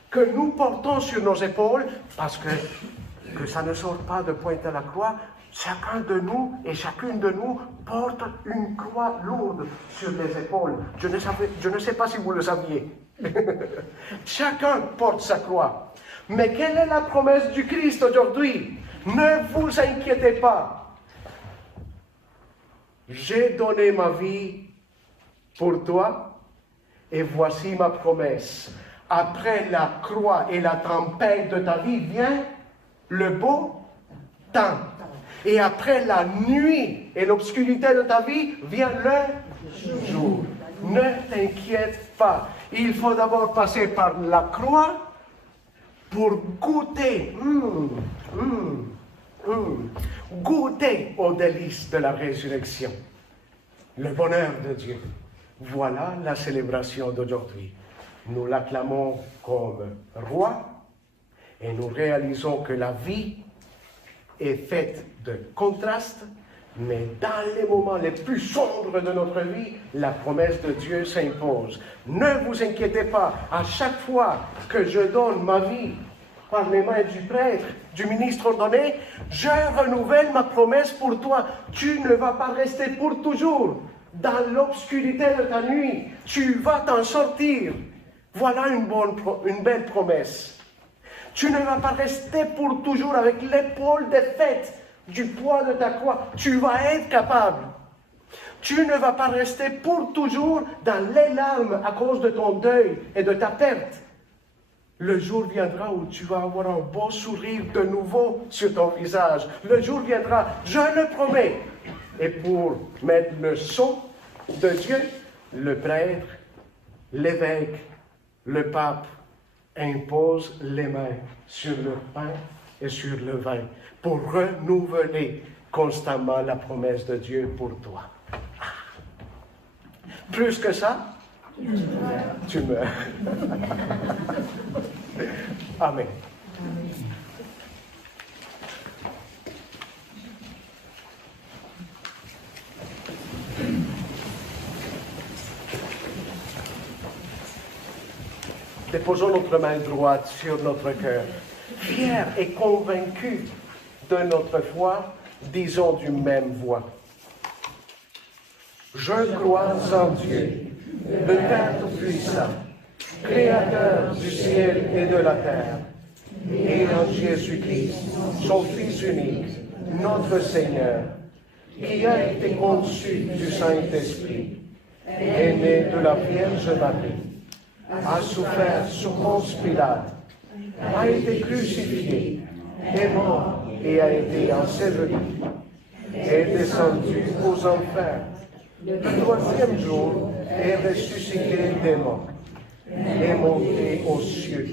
que nous portons sur nos épaules, parce que ça ne sort pas de pointe à la croix, chacun de nous et chacune de nous porte une croix lourde sur les épaules. Je ne sais pas si vous le saviez. Chacun porte sa croix. Mais quelle est la promesse du Christ aujourd'hui? Ne vous inquiétez pas. J'ai donné ma vie pour toi et voici ma promesse. Après la croix et la tempête de ta vie vient le beau temps. Et après la nuit et l'obscurité de ta vie vient le jour. Ne t'inquiète pas. Il faut d'abord passer par la croix pour goûter, goûter aux délices de la résurrection. Le bonheur de Dieu. Voilà la célébration d'aujourd'hui. Nous l'acclamons comme roi et nous réalisons que la vie est faite de contrastes, mais dans les moments les plus sombres de notre vie, la promesse de Dieu s'impose. Ne vous inquiétez pas, à chaque fois que je donne ma vie par les mains du prêtre, du ministre ordonné, je renouvelle ma promesse pour toi. Tu ne vas pas rester pour toujours dans l'obscurité de ta nuit. Tu vas t'en sortir. Voilà une belle promesse. Tu ne vas pas rester pour toujours avec l'épaule défaite du poids de ta croix. Tu vas être capable. Tu ne vas pas rester pour toujours dans les larmes à cause de ton deuil et de ta perte. Le jour viendra où tu vas avoir un beau sourire de nouveau sur ton visage. Le jour viendra, je le promets. Et pour mettre le sceau de Dieu, le prêtre, l'évêque, le pape impose les mains sur le pain et sur le vin pour renouveler constamment la promesse de Dieu pour toi. Plus que ça, tu meurs. Amen. Déposons notre main droite sur notre cœur. Fiers et convaincus de notre foi, disons d'une même voix. Je crois en Dieu, le Père Tout-Puissant, Créateur du ciel et de la terre, et en Jésus-Christ, son Fils unique, notre Seigneur, qui a été conçu du Saint-Esprit, est né de la Vierge Marie, a souffert sous Ponce Pilate, a été crucifié, est mort et a été enseveli, est descendu aux enfers, le troisième jour est ressuscité des morts, est monté aux cieux,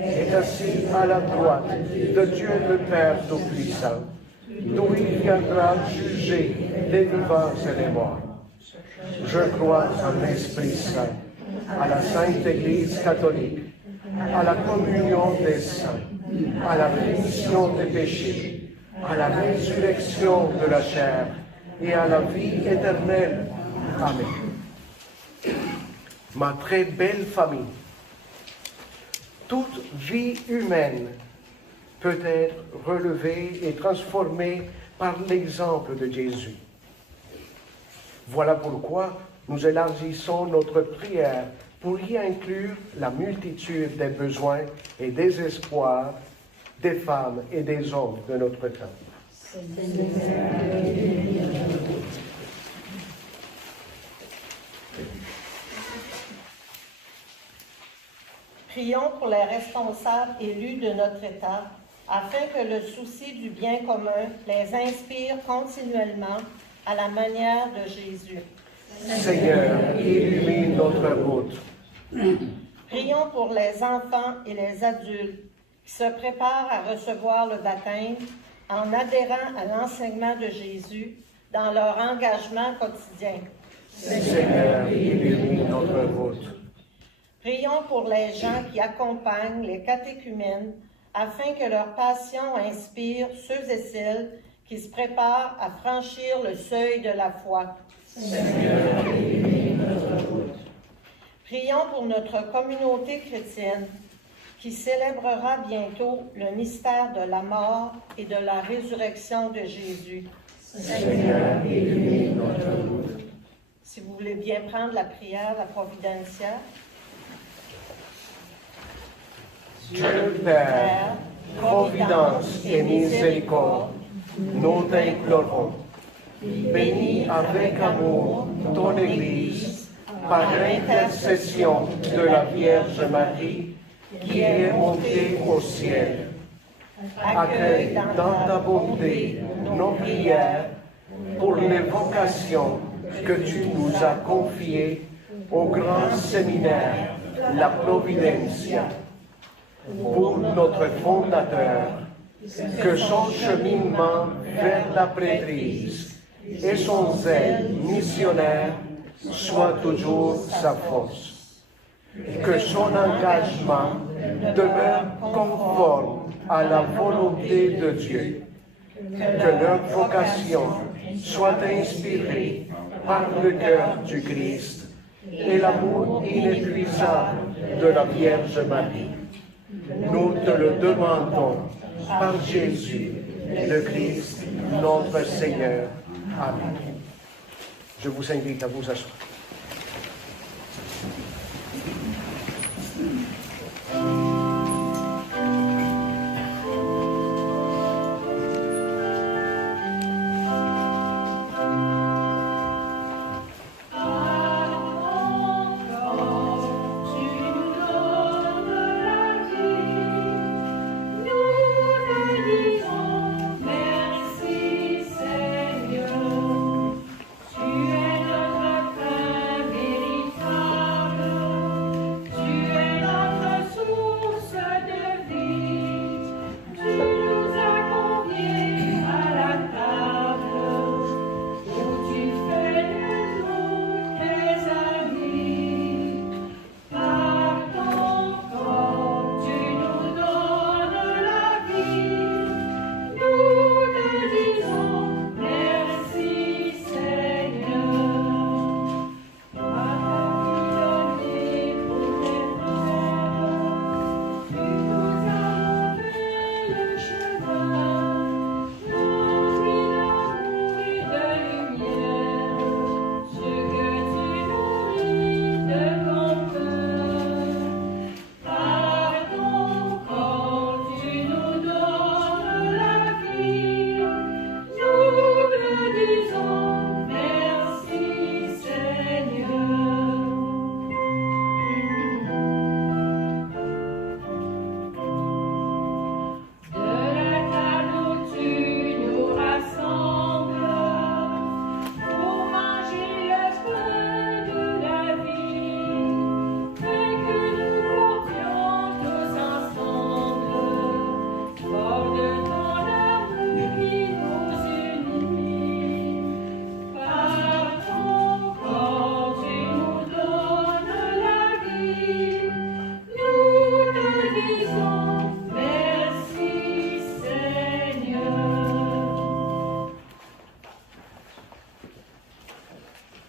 est assis à la droite de Dieu le Père Tout-Puissant, d'où il viendra juger les vivants et les morts. Je crois en l'Esprit Saint, à la Sainte Église catholique, à la communion des saints, à la rémission des péchés, à la résurrection de la chair et à la vie éternelle. Amen. Ma très belle famille, toute vie humaine peut être relevée et transformée par l'exemple de Jésus. Voilà pourquoi nous élargissons notre prière pour y inclure la multitude des besoins et des espoirs des femmes et des hommes de notre temps. Prions pour les responsables élus de notre État, afin que le souci du bien commun les inspire continuellement à la manière de Jésus. Seigneur, illumine notre route. Prions pour les enfants et les adultes qui se préparent à recevoir le baptême en adhérant à l'enseignement de Jésus dans leur engagement quotidien. Seigneur, illumine notre route. Prions pour les gens qui accompagnent les catéchumènes afin que leur passion inspire ceux et celles qui se préparent à franchir le seuil de la foi. Seigneur, illumine notre route. Prions pour notre communauté chrétienne qui célébrera bientôt le mystère de la mort et de la résurrection de Jésus. Seigneur, illumine notre route. Si vous voulez bien prendre la prière, la Providentia. Dieu Père, providence et miséricorde, nous t'implorons. Bénis avec amour ton Église par l'intercession de la Vierge Marie qui est montée au ciel. Accueille dans ta bonté nos prières pour les vocations que tu nous as confiées au grand séminaire La Providencia. Pour notre fondateur, que son cheminement vers la prêtrise et son zèle missionnaire soient toujours sa force. Que son engagement demeure conforme à la volonté de Dieu. Que leur vocation soit inspirée par le cœur du Christ et l'amour inépuisable de la Vierge Marie. Nous te le demandons par Jésus, le Christ, notre Seigneur. Amen. Je vous invite à vous asseoir.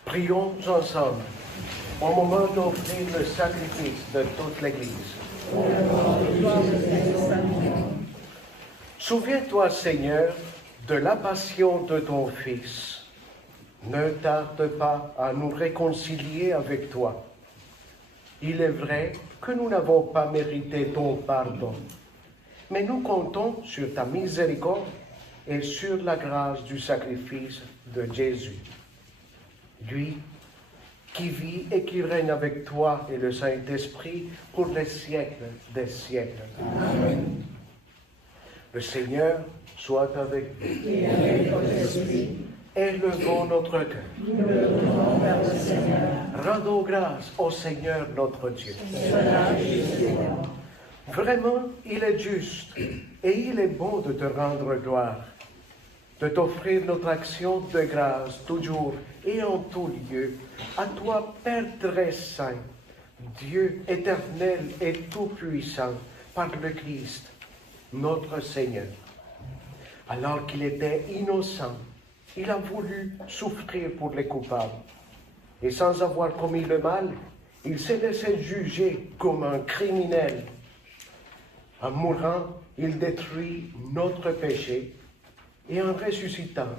Prions ensemble au moment d'offrir le sacrifice de toute l'Église. Souviens-toi, Seigneur, de la passion de ton Fils. Ne tarde pas à nous réconcilier avec toi. Il est vrai que nous n'avons pas mérité ton pardon, mais nous comptons sur ta miséricorde et sur la grâce du sacrifice de Jésus. Lui qui vit et qui règne avec toi et le Saint-Esprit pour les siècles des siècles. Amen. Le Seigneur soit avec vous. Et avec votre esprit. Élevons notre cœur. Nous le devons vers le Seigneur. Rendons grâce au Seigneur notre Dieu. Cela est juste. Vraiment, il est juste et il est bon de te rendre gloire, de t'offrir notre action de grâce toujours et en tout lieu, à toi, Père très saint, Dieu éternel et tout-puissant, par le Christ, notre Seigneur. Alors qu'il était innocent, il a voulu souffrir pour les coupables. Et sans avoir commis le mal, il s'est laissé juger comme un criminel. En mourant, il détruit notre péché et en ressuscitant,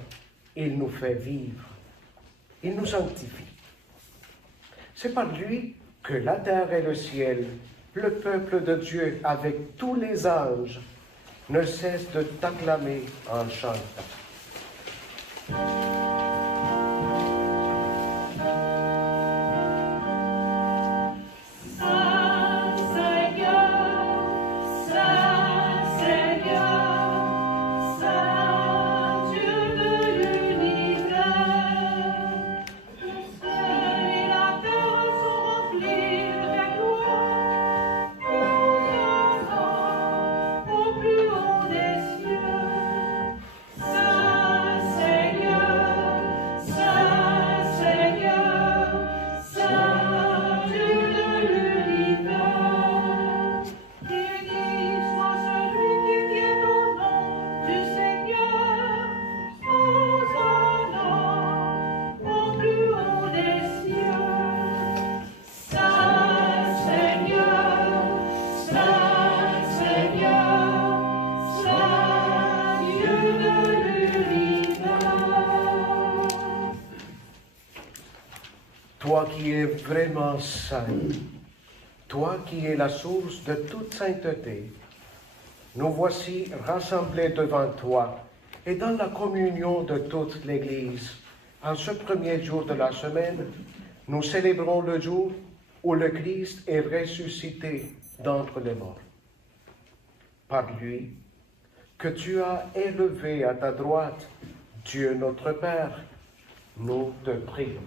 il nous fait vivre. Il nous sanctifie. C'est par lui que la terre et le ciel, le peuple de Dieu avec tous les anges, ne cessent de t'acclamer en chantant. Toi qui es vraiment saint, toi qui es la source de toute sainteté, nous voici rassemblés devant toi et dans la communion de toute l'Église. En ce premier jour de la semaine, nous célébrons le jour où le Christ est ressuscité d'entre les morts. Par lui, que tu as élevé à ta droite, Dieu notre Père, nous te prions.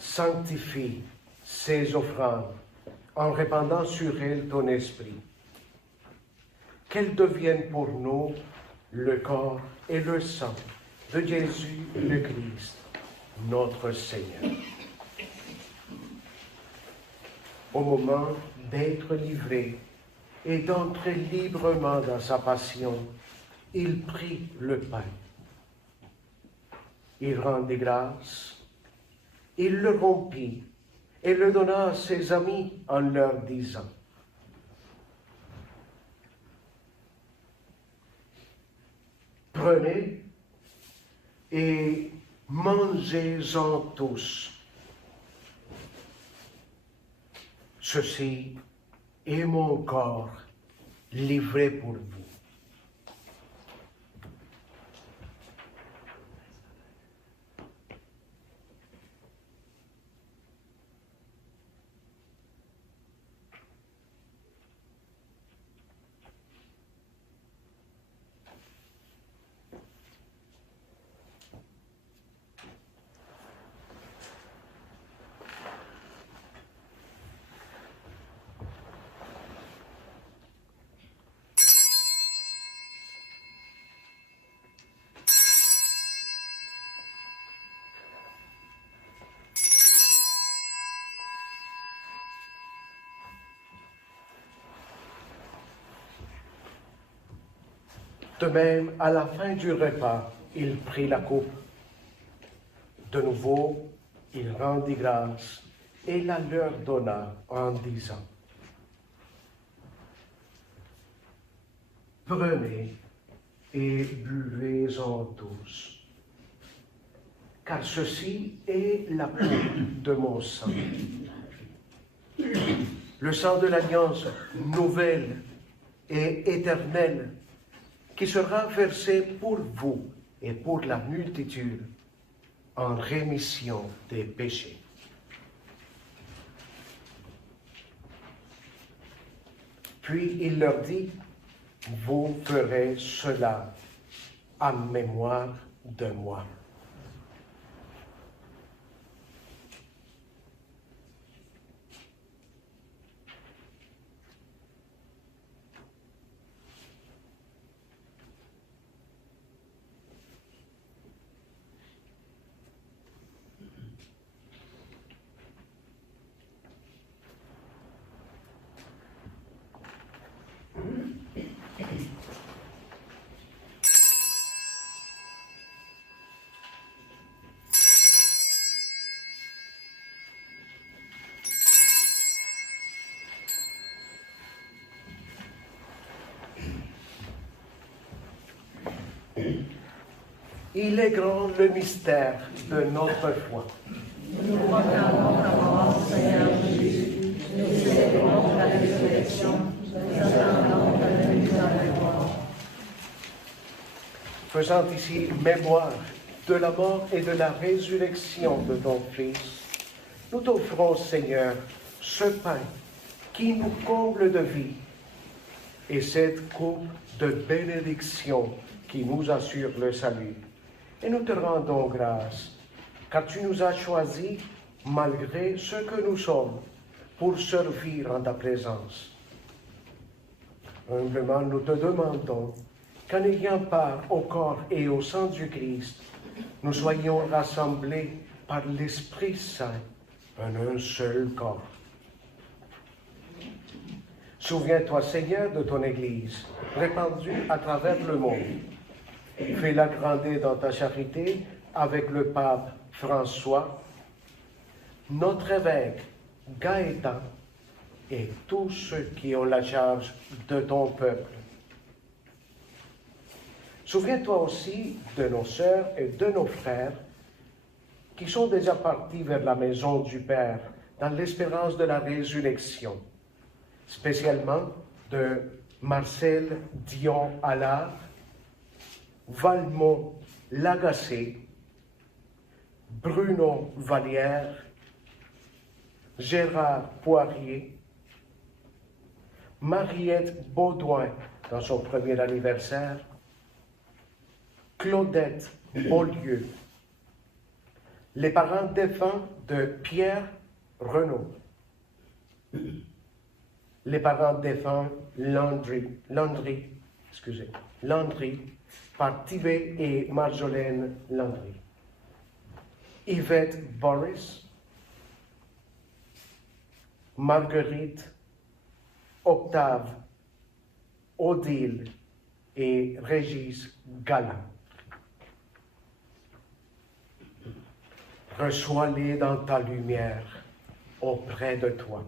Sanctifie ces offrandes en répandant sur elles ton esprit. Qu'elles deviennent pour nous le corps et le sang de Jésus le Christ, notre Seigneur. Au moment d'être livré et d'entrer librement dans sa passion, il prit le pain. Il rendit grâce. Il le rompit et le donna à ses amis en leur disant: Prenez et mangez-en tous. Ceci est mon corps livré pour vous. De même, à la fin du repas, il prit la coupe. De nouveau, il rendit grâce et la leur donna en disant: Prenez et buvez-en tous, car ceci est la coupe de mon sang, le sang de l'alliance nouvelle et éternelle, qui sera versé pour vous et pour la multitude en rémission des péchés. Puis il leur dit, vous ferez cela en mémoire de moi. Il est grand le mystère de notre foi. Nous proclamons ta mort, Seigneur Jésus. Nous célébrons ta résurrection. Nous attendons ta venue dans la gloire. Faisant ici mémoire de la mort et de la résurrection de ton Fils, nous t'offrons, Seigneur, ce pain qui nous comble de vie et cette coupe de bénédiction qui nous assure le salut. Et nous te rendons grâce, car tu nous as choisis, malgré ce que nous sommes, pour servir en ta présence. Humblement, nous te demandons qu'en ayant part au corps et au sang du Christ, nous soyons rassemblés par l'Esprit Saint en un seul corps. Souviens-toi, Seigneur, de ton Église, répandue à travers le monde. Fais-la grandir dans ta charité avec le pape François, notre évêque Gaëtan et tous ceux qui ont la charge de ton peuple. Souviens-toi aussi de nos sœurs et de nos frères qui sont déjà partis vers la maison du Père dans l'espérance de la résurrection, spécialement de Marcel Dion-Allard, Valmont Lagacé, Bruno Vallière, Gérard Poirier, Mariette Baudouin dans son premier anniversaire, Claudette Beaulieu, les parents défunts de Pierre Renaud, les parents défunts Landry, par Tibet et Marjolaine Landry, Yvette Boris, Marguerite, Octave, Odile et Régis Galland. Reçois-les dans ta lumière auprès de toi.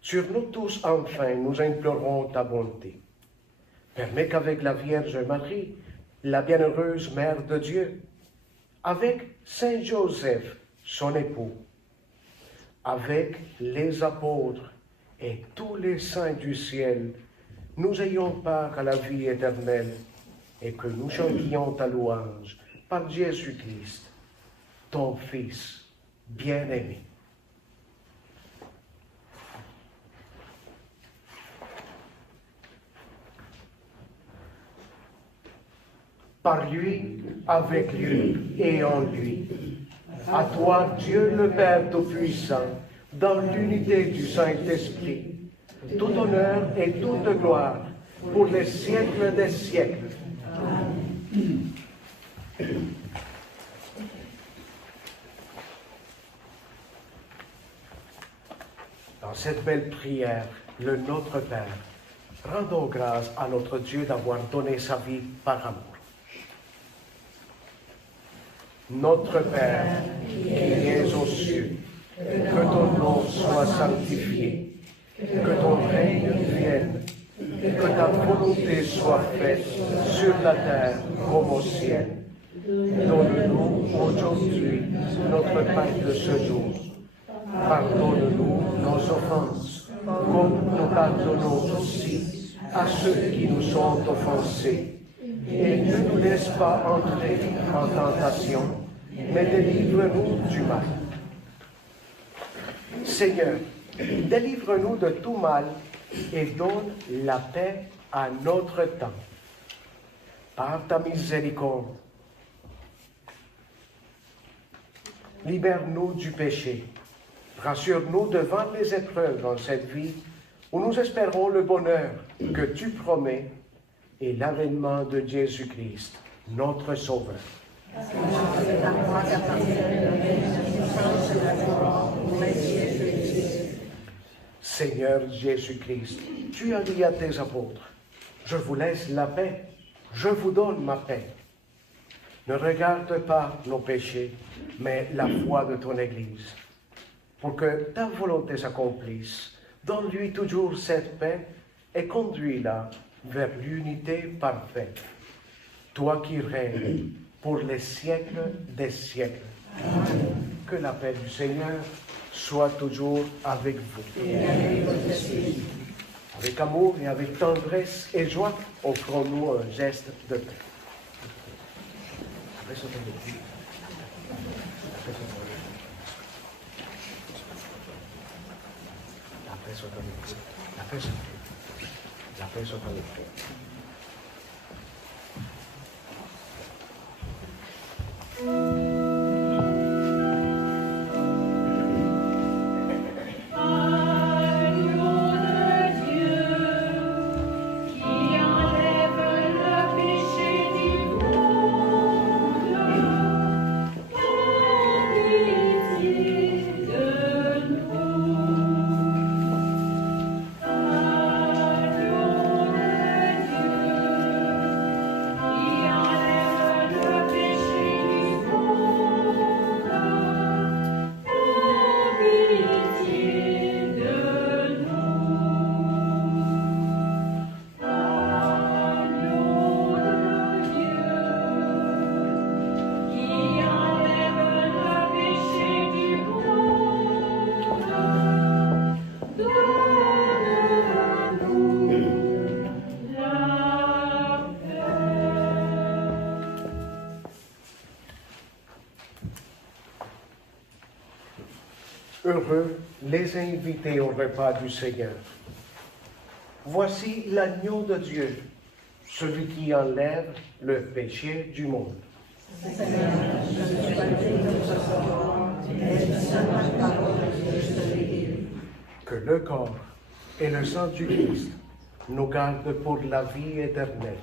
Sur nous tous, enfin, nous implorons ta bonté. Permets qu'avec la Vierge Marie, la bienheureuse Mère de Dieu, avec Saint Joseph, son époux, avec les apôtres et tous les saints du ciel, nous ayons part à la vie éternelle et que nous chantions ta louange par Jésus-Christ, ton Fils bien-aimé. Par lui, avec lui et en lui. À toi, Dieu le Père Tout-Puissant, dans l'unité du Saint-Esprit, tout honneur et toute gloire pour les siècles des siècles. Dans cette belle prière, le Notre Père, rendons grâce à notre Dieu d'avoir donné sa vie par amour. Notre Père, qui es aux cieux, que ton nom soit sanctifié, que ton règne vienne, que ta volonté soit faite sur la terre comme au ciel. Donne-nous aujourd'hui notre pain de ce jour. Pardonne-nous nos offenses, comme nous pardonnons aussi à ceux qui nous sont offensés. Et ne nous laisse pas entrer en tentation, mais délivre-nous du mal. Seigneur, Délivre-nous de tout mal et donne la paix à notre temps. Par ta miséricorde, libère-nous du péché. Rassure-nous devant les épreuves dans cette vie où nous espérons le bonheur que tu promets et l'avènement de Jésus-Christ, notre Sauveur. Seigneur Jésus-Christ, tu as dit à tes apôtres, je vous laisse la paix, je vous donne ma paix. Ne regarde pas nos péchés, mais la foi de ton Église. Pour que ta volonté s'accomplisse, donne-lui toujours cette paix et conduis-la vers l'unité parfaite. Toi qui règnes pour les siècles des siècles. Que la paix du Seigneur soit toujours avec vous. Avec amour et avec tendresse et joie, offrons-nous un geste de paix. La paix soit avec vous. La paix soit avec vous. La paix soit avec vous. La paix soit avec vous. Heureux les invités au repas du Seigneur. Voici l'agneau de Dieu, celui qui enlève le péché du monde. Que le corps et le sang du Christ nous gardent pour la vie éternelle.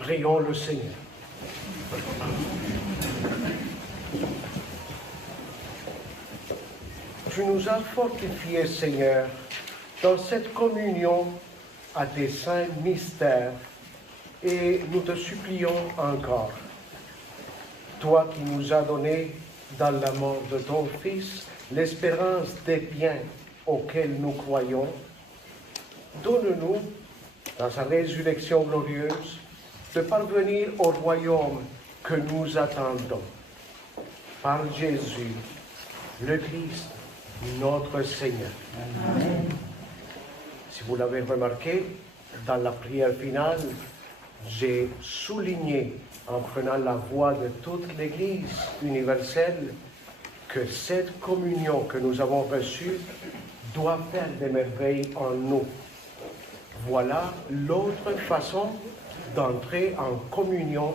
Prions le Seigneur. Tu nous as fortifiés, Seigneur, dans cette communion à tes saints mystères, et nous te supplions encore, toi qui nous as donné dans la mort de ton Fils l'espérance des biens auxquels nous croyons, donne-nous, dans sa résurrection glorieuse, de parvenir au royaume que nous attendons. Par Jésus, le Christ, notre Seigneur. Amen. Si vous l'avez remarqué, dans la prière finale, j'ai souligné, en prenant la voix de toute l'Église universelle, que cette communion que nous avons reçue doit faire des merveilles en nous. Voilà l'autre façon d'entrer en communion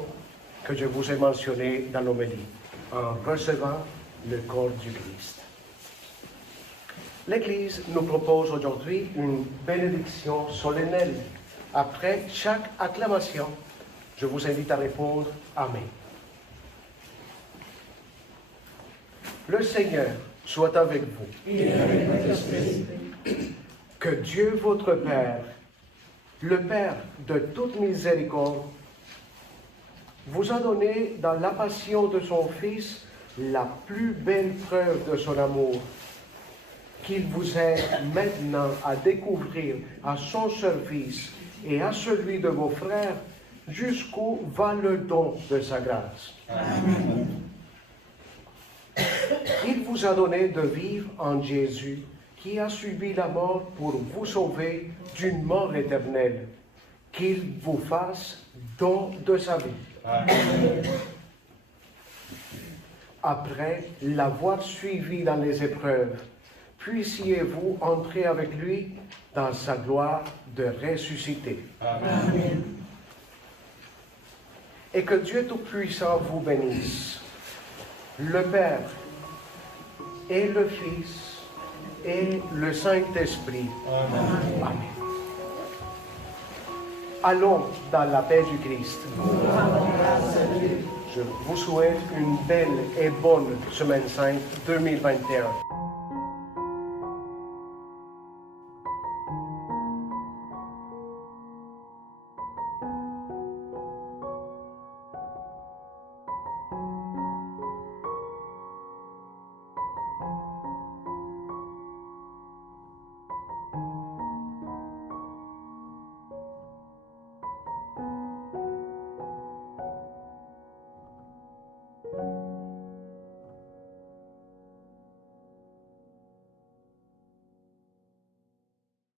que je vous ai mentionnée dans l'homélie, en recevant le corps du Christ. L'Église nous propose aujourd'hui une bénédiction solennelle. Après chaque acclamation, je vous invite à répondre « Amen ». Le Seigneur soit avec vous. Et avec votre esprit. Que Dieu votre Père, le Père de toute miséricorde, vous a donné dans la passion de son Fils la plus belle preuve de son amour, qu'il vous aide maintenant à découvrir à son service et à celui de vos frères jusqu'où va le don de sa grâce. Amen. Il vous a donné de vivre en Jésus, qui a subi la mort pour vous sauver d'une mort éternelle. Qu'il vous fasse don de sa vie. Amen. Après l'avoir suivi dans les épreuves, puissiez-vous entrer avec lui dans sa gloire de ressuscité. Amen. Et que Dieu Tout-Puissant vous bénisse, le Père et le Fils et le Saint-Esprit. Amen. Amen. Allons dans la paix du Christ. Je vous souhaite une belle et bonne Semaine Sainte 2021.